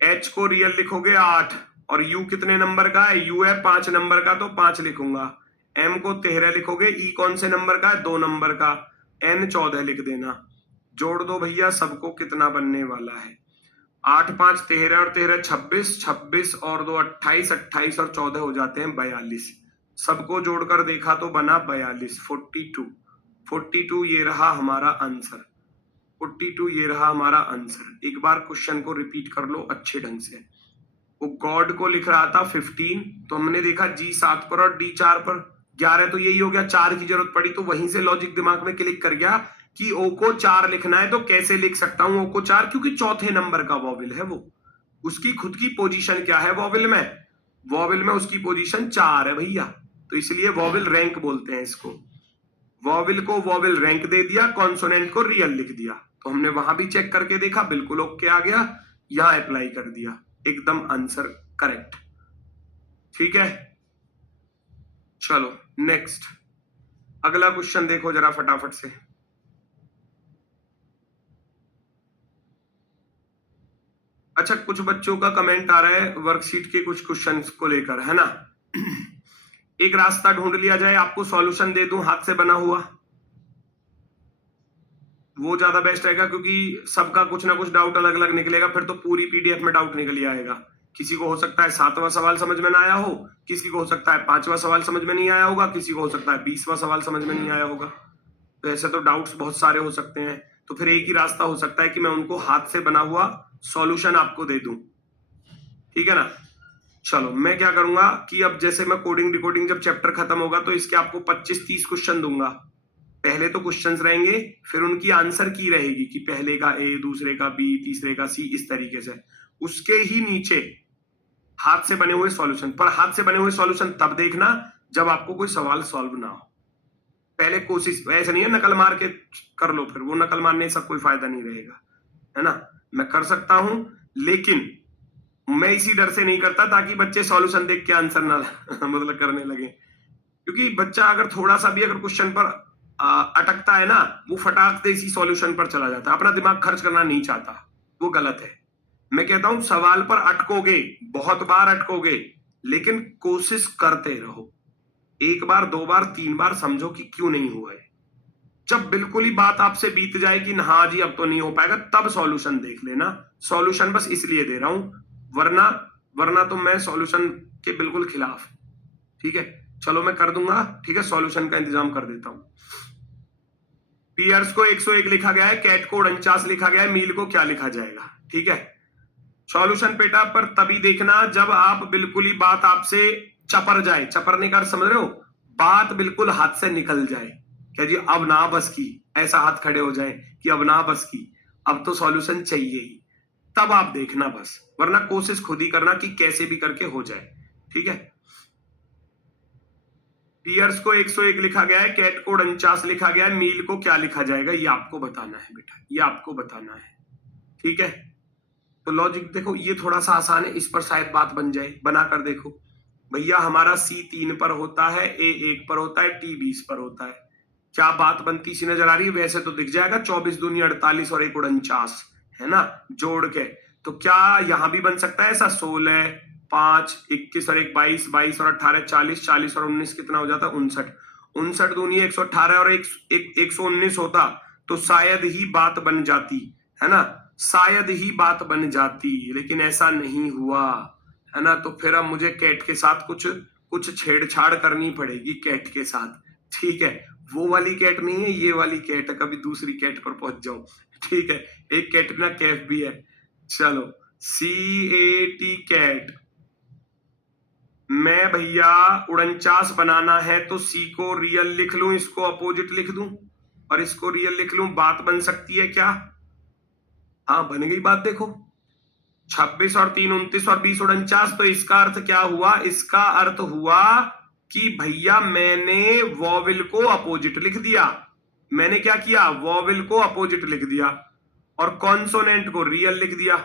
एच को रियल लिखोगे 8, और यू कितने नंबर का है, यू है 5 नंबर का, तो 5 लिखूंगा। एम को 13 लिखोगे, ई कौन से नंबर का है, 2 नंबर का, एन 14 लिख देना। जोड़ दो भैया, सबको कितना बनने वाला है, 8 5 13 और 13 26, 26 और 2 28, 28 और 14 हो जाते हैं 42। सबको जोड़कर देखा तो बना 42, 42, 42 ये रहा हमारा आंसर, 42 ये रहा हमारा आंसर। एक बार क्वेश्चन को रिपीट कर लो अच्छे ढंग से। वो गॉड को लिख रहा था 15, तो हमने देखा जी 7 पर और डी 4 पर, 11 तो यही हो गया, 4 की जरूरत पड़ी, तो वहीं से लॉजिक दिमाग में क्लिक कर गया कि ओ को 4 लिखना है, तो कैसे लिख सकता हूं ओ को 4, क्योंकि चौथे नंबर का वॉवेल है वो, उसकी खुद की पोजीशन क्या है वॉवेल में, वॉवेल में उसकी पोजीशन 4 है भैया, तो इसलिए वॉवेल रैंक बोलते हैं इसको। वॉवेल को वॉवेल रैंक दे दिया, कॉन्सोनेंट को रियल लिख दिया, तो हमने वहां भी चेक करके देखा, बिल्कुल ओके आ गया, यहां अप्लाई कर दिया, एकदम आंसर करेक्ट। ठीक है, चलो नेक्स्ट, अगला क्वेश्चन देखो जरा फटाफट से। अच्छा, कुछ बच्चों का कमेंट आ रहा है वर्कशीट के कुछ क्वेश्चंस को लेकर, है ना। एक रास्ता ढूंढ लिया जाए, आपको सॉल्यूशन दे दूं हाथ से बना हुआ, वो ज्यादा बेस्ट रहेगा, क्योंकि सबका कुछ ना कुछ डाउट अलग अलग निकलेगा, फिर तो पूरी पीडीएफ में डाउट निकल ही आएगा। किसी को हो सकता है 7वां सवाल समझ में ना आया हो, किसी को हो सकता है 5वां सवाल समझ में नहीं आया होगा, किसी को हो सकता है 20वां सवाल समझ में नहीं आया होगा, तो ऐसे तो डाउट्स बहुत सारे हो सकते हैं। तो फिर एक ही रास्ता हो सकता है कि मैं उनको हाथ से बना हुआ सॉल्यूशन आपको दे दूं, ठीक है ना। चलो मैं क्या करूंगा कि अब जैसे मैं कोडिंग डिकोडिंग जब चैप्टर खत्म होगा, तो इसके आपको 25-30 क्वेश्चन दूंगा। पहले तो क्वेश्चंस रहेंगे, फिर उनकी आंसर की रहेगी कि पहले का ए, दूसरे का बी, तीसरे का सी, इस तरीके से। उसके ही नीचे हाथ से बने हुए सॉल्यूशन, पर हाथ से बने हुए सॉल्यूशन तब देखना जब आपको कोई सवाल सॉल्व ना हो। पहले कोशिश, ऐसा नहीं है नकल मार के कर लो, फिर वो नकल मारने से कोई फायदा नहीं रहेगा, है ना। मैं कर सकता हूं, लेकिन मैं इसी डर से नहीं करता ताकि बच्चे सॉल्यूशन देख के आंसर ना मतलब करने लगे, क्योंकि बच्चा अगर थोड़ा सा भी अगर क्वेश्चन पर अटकता है ना, वो फटाक से इसी सॉल्यूशन पर चला जाता है, अपना दिमाग खर्च करना नहीं चाहता, वो गलत है। मैं कहता हूं सवाल पर अटकोगे, बहुत बार अटकोगे, लेकिन कोशिश करते रहो, 1 बार 2 बार 3 बार समझो कि क्यों नहीं हुआ है। जब बिल्कुल ही बात आपसे बीत जाए कि हाँ जी अब तो नहीं हो पाएगा, तब सॉल्यूशन देख लेना। सॉल्यूशन बस इसलिए दे रहा हूं, वरना तो मैं सॉल्यूशन के बिल्कुल खिलाफ। ठीक है, चलो मैं कर दूंगा, ठीक है, सॉल्यूशन का इंतजाम कर देता हूं। पियर्स को 101 लिखा गया है, कैट को 49 लिखा गया है, मील को क्या लिखा जाएगा। ठीक है, सॉल्यूशन बेटा पर तभी देखना जब आप बिल्कुल ही बात आपसे चपर जाए, चपरने का समझ रहे हो, बात बिल्कुल हाथ से निकल जाए, क्या जी अब ना बस की, ऐसा हाथ खड़े हो जाए कि अब ना बस की, अब तो सॉल्यूशन चाहिए ही, तब आप देखना बस, वरना कोशिश खुद ही करना कि कैसे भी करके हो जाए। ठीक है, पियर्स को 101 लिखा गया है, कैट को 49 लिखा गया है, मील को क्या लिखा जाएगा ये आपको बताना है बेटा, ये आपको बताना है। ठीक है, तो लॉजिक देखो ये थोड़ा सा आसान है, इस पर शायद बात बन जाए, बना कर देखो भैया। हमारा C 3 पर होता है, A 1 पर होता है, T 20 पर होता है, क्या बात बनती सी नजर आ रही है? वैसे तो दिख जाएगा 24 दूनी 48 और 1 49 है ना, जोड़ के। तो क्या यहां भी बन सकता है ऐसा? 16 5 21 और 1 22, 22 और 18 40, 40 और 19 कितना हो जाता है? 59, 59 दूनी 118 और 119 होता तो शायद ही बात बन जाती, है ना, शायद ही बात बन जाती, लेकिन ऐसा नहीं हुआ, है ना। तो फिर अब मुझे कैट के साथ कुछ कुछ छेड़छाड़ करनी पड़ेगी कैट के साथ। ठीक है, वो वाली कैट नहीं है, ये वाली कैट है, कभी दूसरी कैट पर पहुंच जाऊं। ठीक है, एक कैट ना कैफ भी है। चलो, CAT कैट, मैं भैया 49 बनाना है तो C को रियल लिख लूं, इसको अपोजिट लिख दूं और इसको रियल लिख लूं, बात बन सकती है क्या? हाँ बन गई बात, देखो 26 और 3 29 और 20 49। तो इसका अर्थ क्या हुआ? इसका अर्थ हुआ कि भैया मैंने वॉविल को अपोजिट लिख दिया। मैंने क्या किया? वॉविल को अपोजिट लिख दिया और कॉन्सोनेंट को रियल लिख दिया,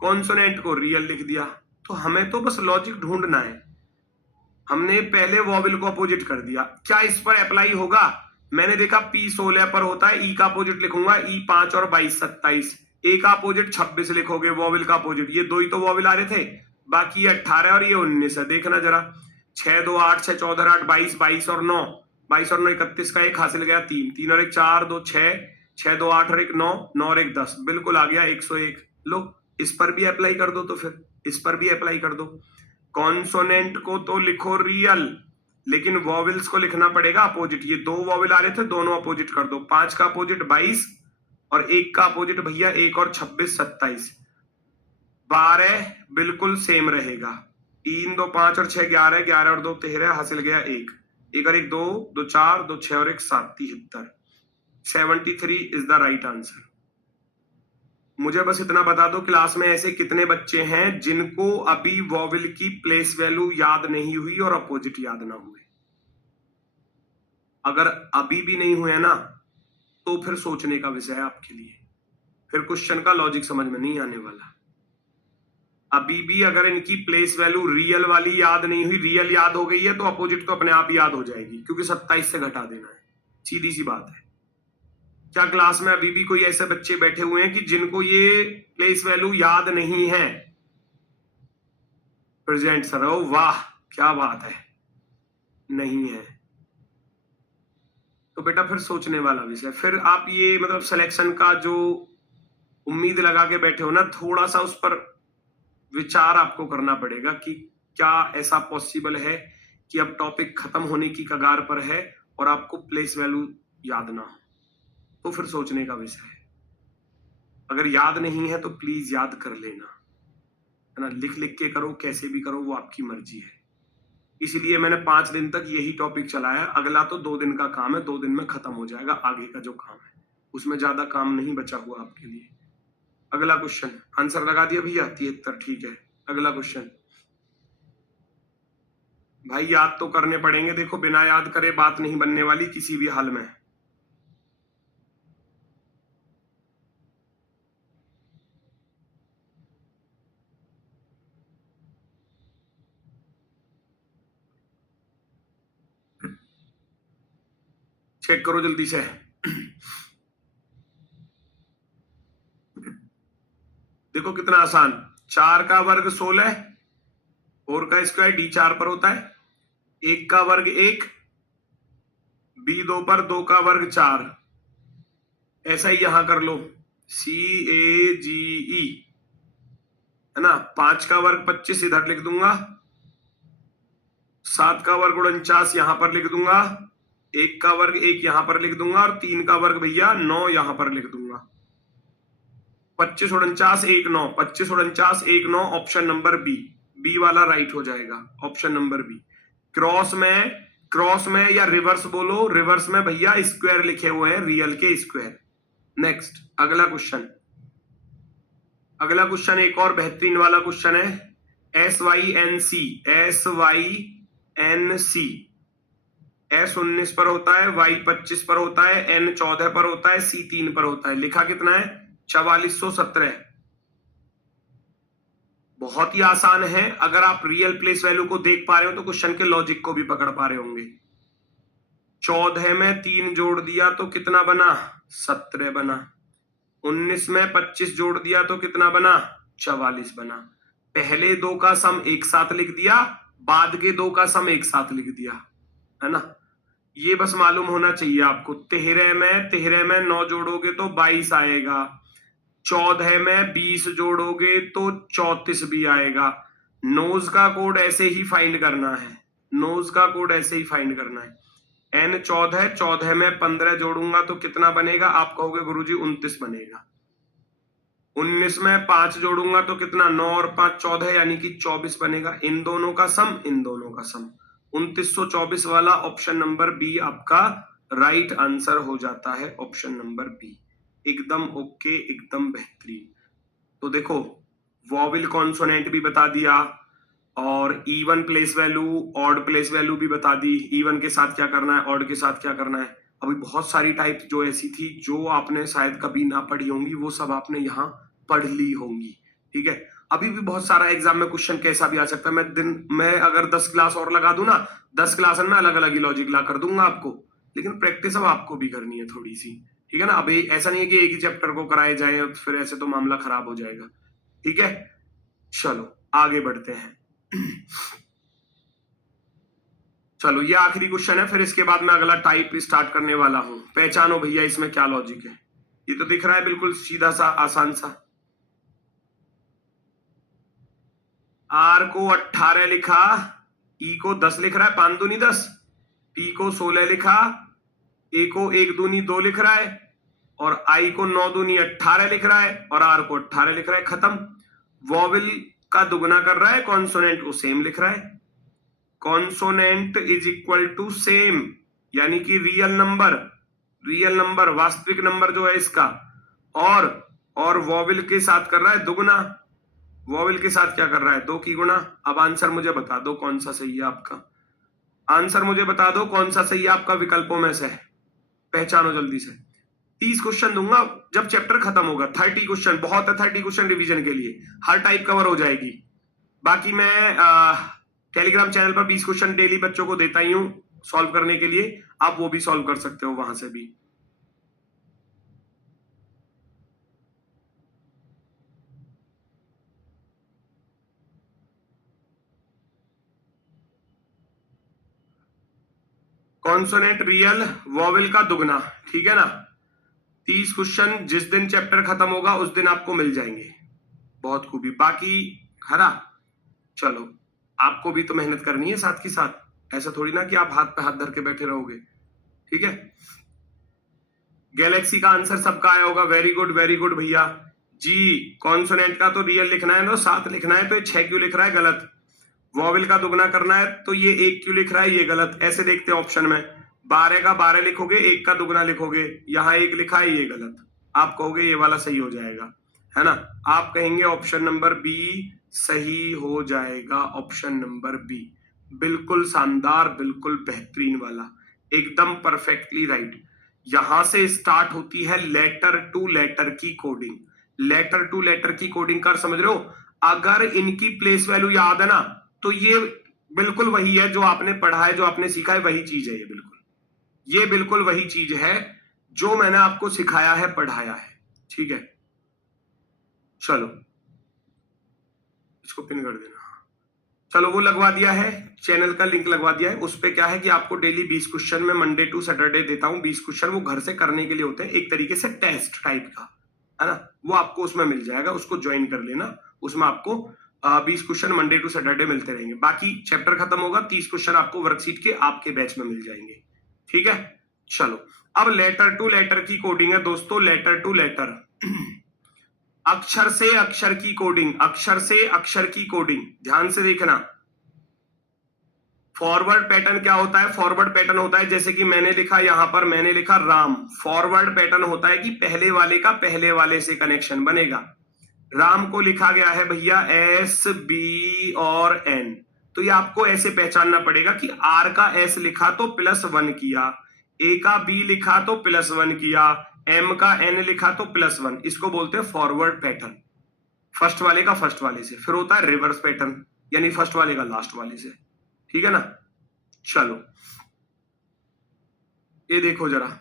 कॉन्सोनेंट को रियल लिख दिया। तो हमें तो बस लॉजिक ढूंढना है। हमने पहले वॉविल को अपोजिट कर दिया, क्या इस पर अप्लाई होगा? मैंने देखा P 16 पर होता है, E का अपोजिट लिखूंगा, E 5 और 22 27, A का अपोजिट 26 लिखोगे, वॉविल का अपोजिट, ये दो ही तो वॉविल आ रहे थे, बाकी 18 और ये 19 है। देखना जरा, 6 2 8 6 14 8 22, 22 और 9, 22 और 9 31 का एक हासिल गया, 3 3 और 1 4 2 6, 6 2 8 और 1 9, 9 और 1 10, बिल्कुल आ गया 101। लो इस पर भी अप्लाई कर दो, तो फिर इस पर भी अप्लाई कर दो। कॉन्सोनेंट को तो लिखो रियल, लेकिन वॉविल्स को लिखना पड़ेगा अपोजिट। ये दो वॉविल आ रहे थे, दोनों अपोजिट कर दो, 5 का अपोजिट 22 और 1 का अपोजिट भैया 1 और 26 27, 12 बिल्कुल सेम रहेगा, 3 2 5 और 6 11, 11 और 2 13, हासिल गया 1, 1 और 1 2 2 4 2 6 और 1 7, 73, 73 इज द राइट आंसर। मुझे बस इतना बता दो, क्लास में ऐसे कितने बच्चे हैं जिनको अभी वॉविल की प्लेस वैल्यू याद नहीं हुई और अपोजिट याद ना हुए? अगर अभी भी नहीं हुए ना, तो फिर सोचने का विषय है आपके लिए, फिर क्वेश्चन का लॉजिक समझ में नहीं आने वाला। अभी भी अगर इनकी प्लेस वैल्यू रियल वाली याद नहीं हुई, रियल याद हो गई है तो अपोजिट तो अपने आप याद हो जाएगी, क्योंकि 27 से घटा देना है, सीधी सी बात है। क्या क्लास में अभी भी कोई ऐसे बच्चे बैठे हुए हैं कि जिनको ये प्लेस वैल्यू याद नहीं है? प्रेजेंट सर, ओ वाह क्या बात है, नहीं है तो बेटा फिर सोचने वाला विषय। फिर आप ये मतलब सिलेक्शन का जो उम्मीद लगा के बैठे हो ना, थोड़ा सा उस पर विचार आपको करना पड़ेगा कि क्या ऐसा पॉसिबल है कि अब टॉपिक खत्म होने की कगार पर है और आपको प्लेस वैल्यू याद ना हो, तो फिर सोचने का विषय है। अगर याद नहीं है तो प्लीज याद कर लेना, है ना, लिख लिख के करो, कैसे भी करो, वो आपकी मर्जी है। इसीलिए मैंने 5 दिन तक यही टॉपिक चलाया, अगला तो 2 दिन का काम है, 2 दिन में खत्म हो जाएगा आगे का जो काम है, उसमें ज्यादा काम नहीं बचा हुआ आपके लिए। अगला क्वेश्चन, आंसर लगा दिया भैया 73, ठीक है। अगला क्वेश्चन भाई याद तो करने पड़ेंगे, देखो बिना याद करे बात नहीं बनने वाली किसी भी हाल में। चेक करो जल्दी से। देखो कितना आसान, 4 का वर्ग 16, 4 का स्क्वायर D4 पर होता है, 1 का वर्ग 1, B2 पर 2 का वर्ग 4, ऐसा ही यहां कर लो, CAGE, है ना। 5 का वर्ग 25 इधर लिख दूंगा, 7 का वर्ग 49 यहां पर लिख दूंगा, 1 का वर्ग 1 यहां पर लिख दूंगा और 3 का वर्ग भैया 9 यहां पर लिख दूंगा। 25 49 1 9, 25 49 1 9, ऑप्शन नंबर बी, बी वाला राइट हो जाएगा, ऑप्शन नंबर बी। क्रॉस में क्रॉस में या रिवर्स बोलो, रिवर्स में भैया स्क्वायर लिखे हुए हैं, रियल के स्क्वायर। नेक्स्ट अगला क्वेश्चन, अगला क्वेश्चन एक और बेहतरीन वाला क्वेश्चन है। SYNC, SYNC, S 19 पर होता है, Y 25 पर होता है, N 14 पर होता है, C 3 पर होता है। लिखा कितना है? 4417। बहुत ही आसान है। अगर आप रियल प्लेस वैल्यू को देख पा रहे हो तो क्वेश्चन के लॉजिक को भी पकड़ पा रहे होंगे। 14 में 3 जोड़ दिया तो कितना बना? 17 बना। 19 में 25 जोड़ दिया तो कितना बना? 44 बना। पहले दो का सम एक साथ लिख दिया, बाद के दो का सम एक साथ लिख दिया, है ना। ये बस मालूम होना चाहिए आपको। 13 में 9 जोड़ोगे तो 22 आएगा। 14 में 20 जोड़ोगे तो 34 भी आएगा। नोज का कोड ऐसे ही फाइंड करना है, नोज का कोड ऐसे ही फाइंड करना है। N 14, 14 में 15 जोड़ूंगा तो कितना बनेगा? आप कहोगे गुरुजी 29 बनेगा। 19 में 5 जोड़ूंगा तो कितना? 9 और 5 14, यानी कि 24 बनेगा। इन दोनों का सम, इन दोनों का सम 2924 वाला ऑप्शन नंबर बी आपका राइट आंसर हो जाता है। ऑप्शन नंबर बी एकदम ओके, एकदम बेहतरीन। तो देखो वॉवेल कॉन्सोनेंट भी बता दिया और even place value, odd place value भी बता दी। इवन के साथ क्या करना है, ऑड के साथ क्या करना है। अभी बहुत सारी टाइप जो ऐसी थी जो आपने शायद कभी ना पढ़ी होंगी, वो सब आपने यहाँ पढ़ ली होंगी। ठीक है, अभी भी बहुत सारा एग्जाम में क्वेश्चन कैसा भी आ सकता है। मैं अगर 10 क्लास और लगा दूं ना, 10 क्लास में अलग अलग ही लॉजिक ला कर दूंगा आपको, लेकिन प्रैक्टिस अब आपको भी करनी है थोड़ी सी। ठीक है ना। अभी ऐसा नहीं है कि एक ही चैप्टर को कराए जाए, फिर ऐसे तो मामला खराब हो जाएगा। ठीक है, चलो आगे बढ़ते हैं। चलो ये आखिरी क्वेश्चन है, फिर इसके बाद मैं अगला टाइप स्टार्ट करने वाला हूं। पहचानो भैया इसमें क्या लॉजिक है। ये तो दिख रहा है बिल्कुल सीधा सा, आसान सा। R को 18 लिखा, E को 10 लिख रहा है, 5 दूनी 10, P को 16 लिखा, A को 1 दूनी 2 लिख रहा है, और I को 9 दूनी 18 लिख रहा है, और R को 18 लिख रहा है। खत्म। वॉवेल का दुगना कर रहा है, कॉन्सोनेंट को सेम लिख रहा है। Consonant is equal to same, यानी कि रियल नंबर, रियल नंबर वास्तविक नंबर जो है इसका, और वॉवेल के साथ कर रहा है दुगना। वॉवेल के साथ क्या कर रहा है? 2 की गुणा। अब आंसर मुझे बता दो कौन सा सही है आपका। आंसर मुझे बता दो कौन सा सही है आपका विकल्पों में से। पहचानो जल्दी से। 30 क्वेश्चन दूंगा जब चैप्टर खत्म होगा। 30 क्वेश्चन बहुत है, 30 क्वेश्चन रिवीजन के लिए हर टाइप कवर हो जाएगी। बाकी मैं टेलीग्राम चैनल पर 20 क्वेश्चन डेली बच्चों को देता ही हूं सॉल्व करने के लिए, आप वो भी सॉल्व कर सकते हो वहां से भी। कॉन्सोनेंट रियल, वॉवेल का दुगना, ठीक है ना। 30 क्वेश्चन जिस दिन चैप्टर खत्म होगा उस दिन आपको मिल जाएंगे। बहुत खूबी। बाकी हरा, चलो आपको भी तो मेहनत करनी है साथ के साथ, ऐसा थोड़ी ना कि आप हाथ पे हाथ धर के बैठे रहोगे। ठीक है, गैलेक्सी का आंसर सबका आया होगा। वेरी गुड भैया जी। कॉन्सोनेंट का तो रियल लिखना है ना, 7 लिखना है, तो ये 6 क्यों लिख रहा है? गलत। वॉवेल का दुगना करना है तो ये 1 क्यों लिख रहा है? ये गलत। ऐसे देखते हैं ऑप्शन में, 12 का 12 लिखोगे, 1 का दुगना लिखोगे, यहाँ 1 लिखा है, ये गलत। आप कहोगे ये वाला सही हो जाएगा, है ना। आप कहेंगे ऑप्शन नंबर बी सही हो जाएगा। ऑप्शन नंबर बी बिल्कुल शानदार, बिल्कुल बेहतरीन वाला, एकदम परफेक्टली राइट। यहां से स्टार्ट होती है लेटर टू लेटर की कोडिंग। लेटर टू लेटर की कोडिंग कर समझ रहे हो? अगर इनकी प्लेस वैल्यू याद है ना, तो ये बिल्कुल वही है जो आपने पढ़ा है, जो आपने सीखा है, वही चीज है ये बिल्कुल वही चीज है जो मैंने आपको सिखाया है, पढ़ाया है। ठीक है, चलो इसको पिन कर देना। चलो वो लगवा दिया है, चैनल का लिंक लगवा दिया है। उस पे क्या है कि आपको डेली 20 क्वेश्चन में मंडे टू सैटरडे देता हूं। 20 क्वेश्चन वो घर से करने के लिए होते हैं, एक तरीके से टेस्ट टाइप का, है ना। वो आपको उसमें मिल जाएगा, उसको ज्वाइन कर लेना। उसमें आपको 20 क्वेश्चन मंडे टू सैटरडे मिलते रहेंगे। बाकी चैप्टर खत्म होगा, 30 क्वेश्चन आपको वर्कशीट के आपके बैच में मिल जाएंगे। ठीक है, चलो अब लेटर टू लेटर की कोडिंग है दोस्तों। लेटर टू लेटर, अक्षर से अक्षर की कोडिंग, अक्षर से अक्षर की कोडिंग, ध्यान से देखना। फॉरवर्ड पैटर्न क्या होता है? फॉरवर्ड पैटर्न होता है जैसे कि मैंने लिखा यहां पर, मैंने लिखा राम। फॉरवर्ड पैटर्न होता है कि पहले वाले का पहले वाले से कनेक्शन बनेगा। राम को लिखा गया है भैया एस बी और एन, तो ये आपको ऐसे पहचानना पड़ेगा कि आर का एस लिखा तो +1 किया, ए का बी लिखा तो +1 किया, एम का एन लिखा तो +1। इसको बोलते हैं फॉरवर्ड पैटर्न। फर्स्ट वाले का फर्स्ट वाले से। फिर होता है रिवर्स पैटर्न, यानी फर्स्ट वाले का लास्ट वाले से। ठीक है ना? चलो ये देखो जरा,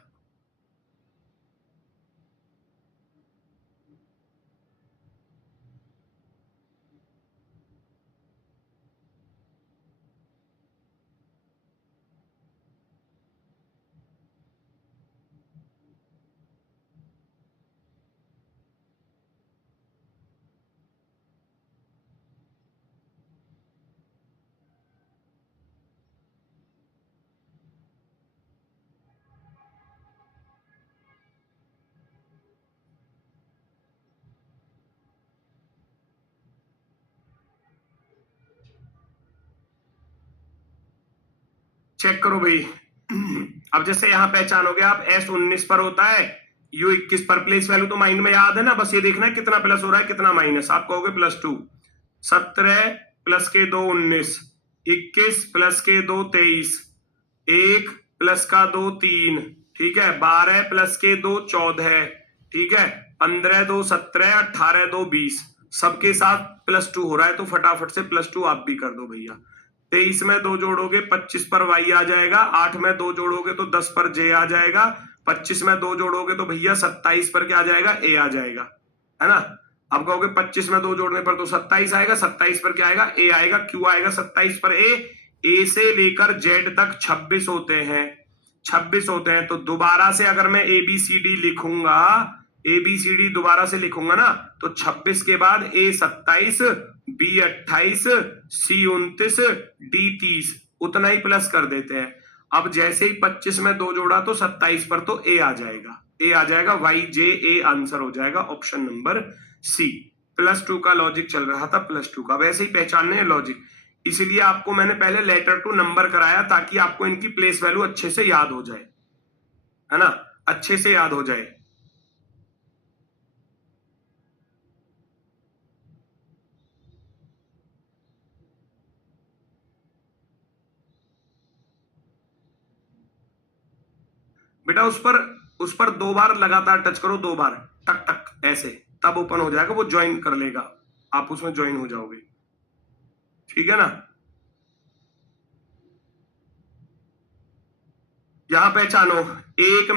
चेक करो भाई। अब जैसे यहां पहचानोगे आप, S19 पर होता है, U21 पर। प्लेस वैल्यू तो माइंड में याद है ना, बस ये देखना है कितना प्लस हो रहा है कितना माइनस। आप कहोगे +2, 17 प्लस के 2 19, 21 प्लस के 2 23, 1 प्लस का 2 3, ठीक है, 12 प्लस के 2 14, ठीक है, 15 2 17, 18 2 20। सबके साथ +2 हो रहा है, तो फटाफट से +2 आप भी कर दो भैया। 23 में 2 जोड़ोगे 25 पर y आ जाएगा, 8 में 2 जोड़ोगे तो 10 पर j आ जाएगा, 25 में 2 जोड़ोगे तो भैया 27 पर क्या आ जाएगा? a आ जाएगा, है ना? अब कहोगे 25 में 2 जोड़ने पर तो 27 आएगा, 27 पर क्या आएगा? a आएगा। क्यों आएगा 27 पर a से लेकर z तक 26 होते हैं, 26 होते हैं। तो दोबारा से अगर मैं ABCD लिखूंगा, ABCD दोबारा से लिखूंगा ना, तो 26 के बाद a 27, b 28, c 29, d 30, उतना ही प्लस कर देते हैं। अब जैसे ही 25 में 2 जोड़ा तो 27 पर तो a आ जाएगा, a आ जाएगा, YJA आंसर हो जाएगा ऑप्शन नंबर C। +2 का लॉजिक चल रहा था, +2 का। वैसे ही पहचानने हैं लॉजिक, इसीलिए आपको मैंने पहले लेटर टू नंबर कराया ताकि आपको इनकी प्लेस वैल्यू अच्छे से याद हो जाए, है ना? अच्छे से याद हो जाए। बेटा उस पर 2 बार लगातार टच करो, 2 बार टक टक ऐसे, तब ओपन हो जाएगा, वो ज्वाइन कर लेगा, आप उसमें ज्वाइन हो जाओगे। ठीक है ना? यहां पहचानो, एक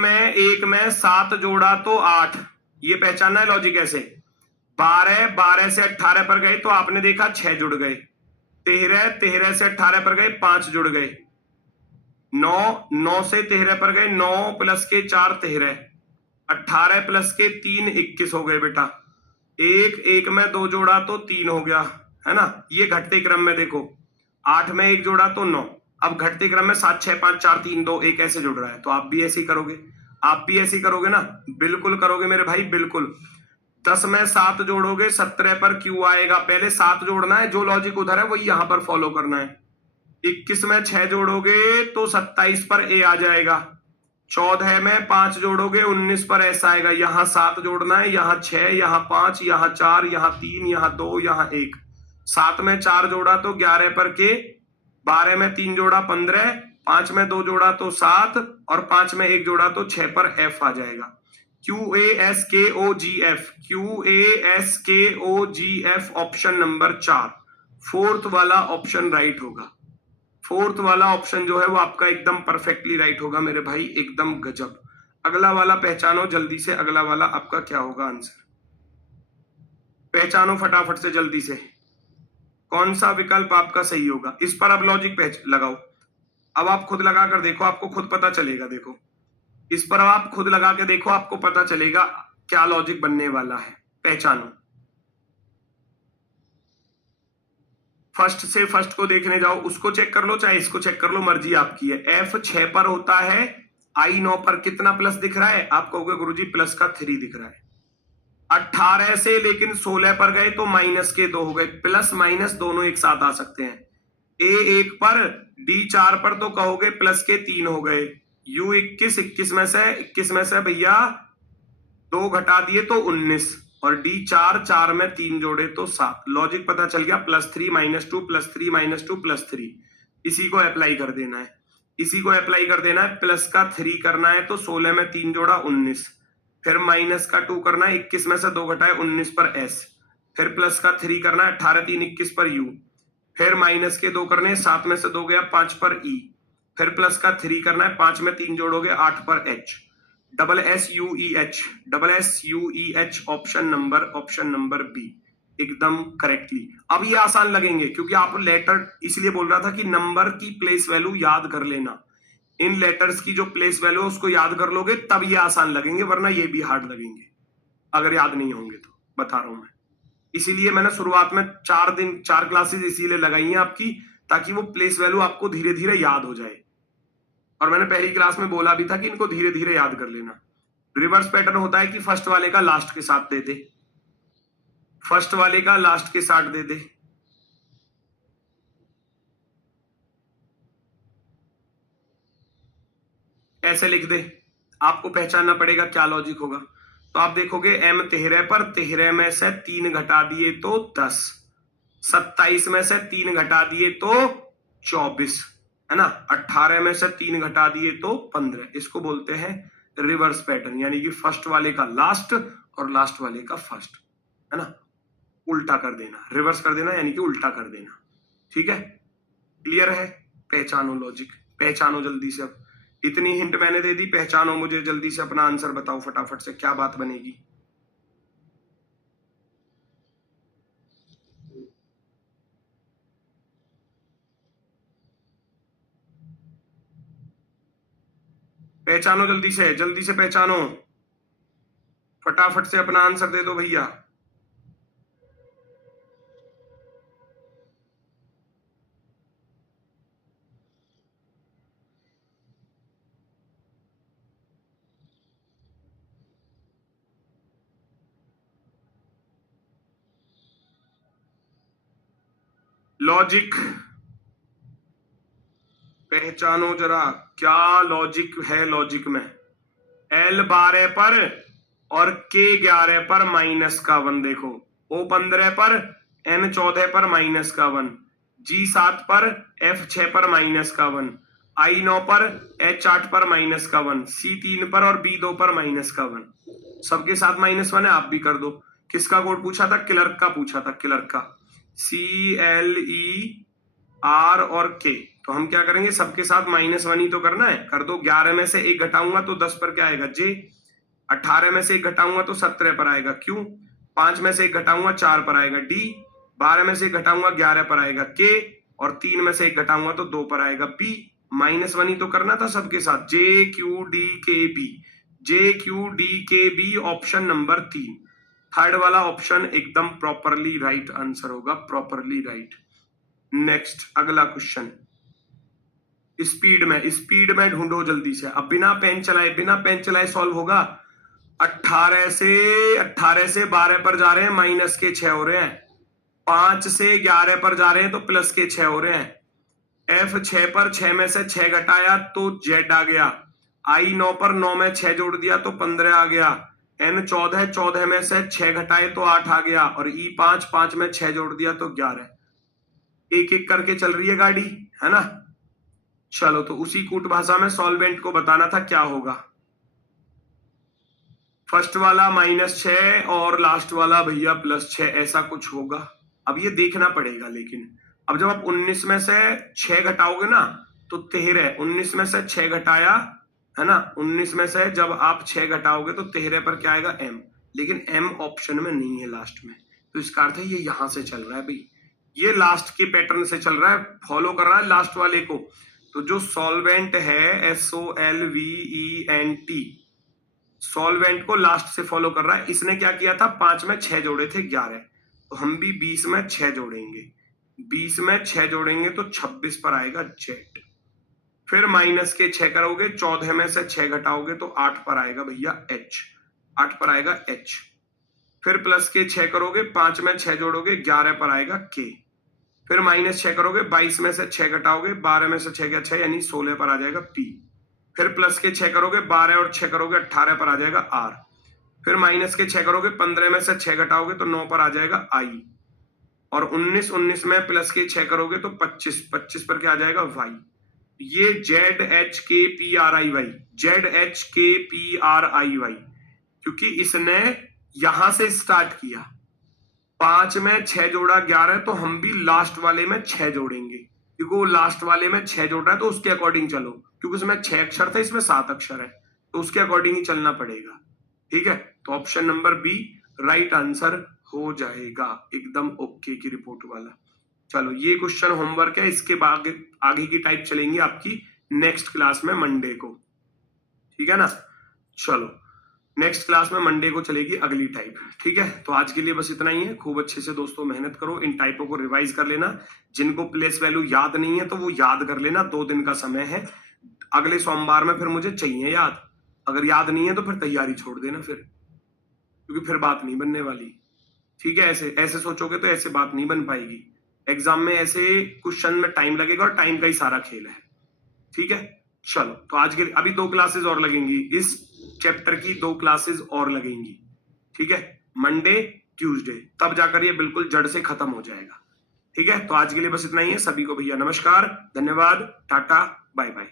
में 7 जोड़ा तो 8, ये पहचानना है लॉजिक ऐसे। 12 से 18 पर गए तो आपने देखा 6 जुड़ गए, 13 से 18 पर गए 5 जुड़ गए, 9 से 13 पर गए, 9 प्लस के 4 13, 18 प्लस के 3 21 हो गए बेटा। एक में 2 जोड़ा तो 3 हो गया, है ना? ये घटते क्रम में देखो, 8 में 1 जोड़ा तो 9। अब घटते क्रम में 7 6 5 4 3 2 1 ऐसे जुड़ रहा है, तो आप भी ऐसे ही करोगे, आप भी ऐसे ही करोगे ना? बिल्कुल करोगे मेरे भाई, बिल्कुल। 10 में 7 जोड़ोगे 17 पर Q आएगा, पहले 7 जोड़ना है, जो लॉजिक उधर है वही यहां पर फॉलो करना है। 21 में 6 जोड़ोगे तो 27 पर A आ जाएगा, 14 में 5 जोड़ोगे 19 पर S आएगा, यहां 7 जोड़ना है, यहां 6, यहां 5, यहां 4, यहां 3, यहां 2, यहां 1। 7 में 4 जोड़ा तो 11 पर K, 12 में 3 जोड़ा 15, 5 में 2 जोड़ा तो 7, और 5 में 1 जोड़ा तो 6 पर F आ जाएगा। QASKOGF, QASKOGF option number 4, fourth वाला ऑप्शन राइट होगा। फोर्थ वाला ऑप्शन जो है वो आपका एकदम परफेक्टली राइट होगा मेरे भाई, एकदम गजब। अगला वाला पहचानो जल्दी से, अगला वाला आपका क्या होगा आंसर? पहचानो फटाफट से जल्दी से, कौन सा विकल्प आपका सही होगा? इस पर अब लॉजिक लगाओ, अब आप खुद लगा कर देखो, आपको खुद पता चलेगा। देखो इस पर आप खुद लगा के देखो, आपको पता चलेगा क्या लॉजिक बनने वाला है। पहचानो, फर्स्ट से फर्स्ट को देखने जाओ, उसको चेक कर लो चाहे इसको चेक कर लो, मर्जी आपकी है। F 6 पर होता है, I 9 पर कितना प्लस दिख रहा है? आप कहोगे गुरुजी प्लस का 3 दिख रहा है। 18 से लेकिन 16 पर गए तो -2 हो गए, प्लस माइनस दोनों एक साथ आ सकते हैं। A1 पर, D4 पर तो कहोगे प्लस के 3 हो गए। U21 21 में से भैया 2 घटा दिए तो 19, और D4 4 में 3 जोड़े तो 7। लॉजिक पता चल गया, +3 -2 +3 -2 +3। इसी को अप्लाई कर देना है, इसी को अप्लाई कर देना है। प्लस का 3 करना है तो 16 में 3 जोड़ा 19, फिर माइनस का 2 करना है, 21 में से 2 घटाए 19 पर S, फिर प्लस का 3 करना है, 18 3 21 पर U, फिर माइनस के 2 करने, 7 में से 2 गया 5 पर E, फिर प्लस का 3 करना है, 5 में 3 जोड़ोगे 8 पर H। SSUEH option number B एकदम करेक्टली। अब ये आसान लगेंगे क्योंकि आप लेटर, इसलिए बोल रहा था कि नंबर की प्लेस वैल्यू याद कर लेना, इन लेटर्स की जो प्लेस वैल्यू है उसको याद कर लोगे तब ये आसान लगेंगे, वरना ये भी हार्ड लगेंगे अगर याद नहीं होंगे तो, बता रहा हूं मैं। इसीलिए मैंने शुरुआत में 4 क्लासेस इसीलिए लगाई हैं आपकी, ताकि वो प्लेस वैल्यू आपको धीरे धीरे याद हो जाए। और मैंने पहली क्लास में बोला भी था कि इनको धीरे धीरे याद कर लेना। रिवर्स पैटर्न होता है कि फर्स्ट वाले का लास्ट के साथ दे दे, फर्स्ट वाले का लास्ट के साथ दे दे, ऐसे लिख दे। आपको पहचानना पड़ेगा क्या लॉजिक होगा। तो आप देखोगे M 13 पर, 13 में से 3 घटा दिए तो 10, 27 में से 3 घटा दिए तो 24, है ना, 18 में से 3 घटा दिए तो 15। इसको बोलते हैं रिवर्स पैटर्न, यानी कि फर्स्ट वाले का लास्ट और लास्ट वाले का फर्स्ट, है ना, उल्टा कर देना, रिवर्स कर देना यानी कि उल्टा कर देना। ठीक है, क्लियर है? पहचानो लॉजिक, पहचानो जल्दी से। अब इतनी हिंट मैंने दे दी, पहचानो, मुझे जल्दी से अपना आंसर बताओ फटाफट से, क्या बात बनेगी। पहचानो जल्दी से पहचानो, फटाफट से अपना आंसर दे दो भैया। लॉजिक पहचानो जरा, क्या लॉजिक है लॉजिक में। L 12 पर और K 11 पर -1, देखो O 15 पर, N 14 पर -1, G 7 पर, F 6 पर -1, I 9 पर, H 8 पर -1, C 3 पर और B 2 पर -1। सबके साथ -1 है, आप भी कर दो। किसका कोड पूछा था? क्लर्क का पूछा था, क्लर्क का, CLER और K। तो हम क्या करेंगे, सबके साथ -1 ही तो करना है, कर दो। 11 में से 1 घटाऊंगा तो 10 पर क्या आएगा, J। 18 में से 1 घटाऊंगा तो 17 पर आएगा, Q। 5 में से 1 घटाऊंगा 4 पर आएगा, D। 12 में से 1 घटाऊंगा 11 पर आएगा, K। और 3 में से 1 घटाऊंगा तो 2 पर आएगा, P। -1 ही तो करना था सबके साथ, JQDKB, JQDKB option number 3, third वाला ऑप्शन एकदम प्रॉपरली राइट आंसर होगा, प्रॉपरली राइट। नेक्स्ट अगला क्वेश्चन, स्पीड में ढूंढो जल्दी से। अब बिना पेन चलाए सॉल्व होगा। 18 से 12 पर जा रहे हैं, माइनस के 6 हो रहे हैं। 5 से 11 पर जा रहे हैं तो प्लस के 6 हो रहे हैं। F 6 पर 6 में से 6 घटाया तो Z आ गया। I 9 पर 9 में 6 जोड़ दिया तो 15 आ गया। N 14 में से 6 घटाए तो 8 आ गया। और E 5 में 6 जोड़ दिया तो 11। एक एक करके चल रही है गाड़ी, है ना। चलो, तो उसी कूट भाषा में सॉल्वेंट को बताना था क्या होगा। फर्स्ट वाला -6 और लास्ट वाला भैया +6, ऐसा कुछ होगा। अब ये देखना पड़ेगा, लेकिन अब जब आप 19 में से 6 घटाओगे ना तो 13, 19 में से 6 घटाया, है ना, 19 में से जब आप 6 घटाओगे तो 13 पर क्या आएगा, M। लेकिन M ऑप्शन में नहीं है लास्ट में, तो इसका अर्थ है ये यहां से चल रहा है भाई, ये लास्ट के पैटर्न से चल रहा है, फॉलो कर रहा है लास्ट वाले को। तो जो सॉल्वेंट है SOLVENT, सॉल्वेंट को लास्ट से फॉलो कर रहा है। इसने क्या किया था, 5 में 6 जोड़े थे 11, तो हम भी 20 में 6 जोड़ेंगे। 20 में 6 जोड़ेंगे तो 26 पर आएगा Z। फिर माइनस के 6 करोगे, 14 में से 6 घटाओगे तो 8 पर आएगा भैया H, 8 पर आएगा H। फिर प्लस के 6 करोगे, 5 में 6 जोड़ोगे, 11 पर आएगा K। फिर -6 करोगे, 22 में से 6 घटाओगे, 12 में से 6 गया 6 यानी 16 पर आ जाएगा P। फिर प्लस के 6 करोगे, 12 और 6 करोगे 18 पर आ जाएगा R। फिर माइनस के 6 करोगे, 15 में से 6 घटाओगे तो 9 पर आ जाएगा I। और 19 में प्लस के 6 करोगे तो 25 पर क्या आ जाएगा Y। ये ZHKPRIY, ZHKPRIY, क्योंकि इसने यहां से स्टार्ट किया, 5 में 6 जोड़ा 11, तो हम भी लास्ट वाले में 6 जोड़ेंगे, क्योंकि वो लास्ट वाले में 6 जोड़ रहा है तो उसके अकॉर्डिंग चलो, क्योंकि उसमें 6 अक्षर था, इसमें 7 अक्षर है, तो उसके अकॉर्डिंग ही चलना पड़ेगा। ठीक है, तो option number B right answer हो जाएगा, एकदम ओके की रिपोर्ट वाला। चलो ये क्वेश्चन होमवर्क है, इसके बाद आगे की टाइप चलेंगी आपकी नेक्स्ट क्लास में मंडे को। ठीक है ना, चलो नेक्स्ट क्लास में मंडे को चलेगी अगली टाइप। ठीक है, तो आज के लिए बस इतना ही है। खूब अच्छे से दोस्तों मेहनत करो, इन टाइपों को रिवाइज कर लेना। जिनको प्लेस वैल्यू याद नहीं है तो वो याद कर लेना, 2 दिन का समय है, अगले सोमवार में फिर मुझे चाहिए याद। अगर याद नहीं है तो फिर तैयारी छोड़ देना फिर, क्योंकि फिर बात नहीं बनने वाली। ठीक है, ऐसे ऐसे सोचोगे तो ऐसे बात नहीं बन पाएगी। एग्जाम में ऐसे क्वेश्चन में टाइम लगेगा और टाइम का ही सारा खेल है। ठीक है, चलो तो आज के अभी 2 क्लासेस और लगेंगी, इस चैप्टर की 2 क्लासेस और लगेंगी। ठीक है, मंडे ट्यूसडे, तब जाकर ये बिल्कुल जड़ से खत्म हो जाएगा। ठीक है, तो आज के लिए बस इतना ही है। सभी को भैया नमस्कार, धन्यवाद, टाटा, बाय बाय।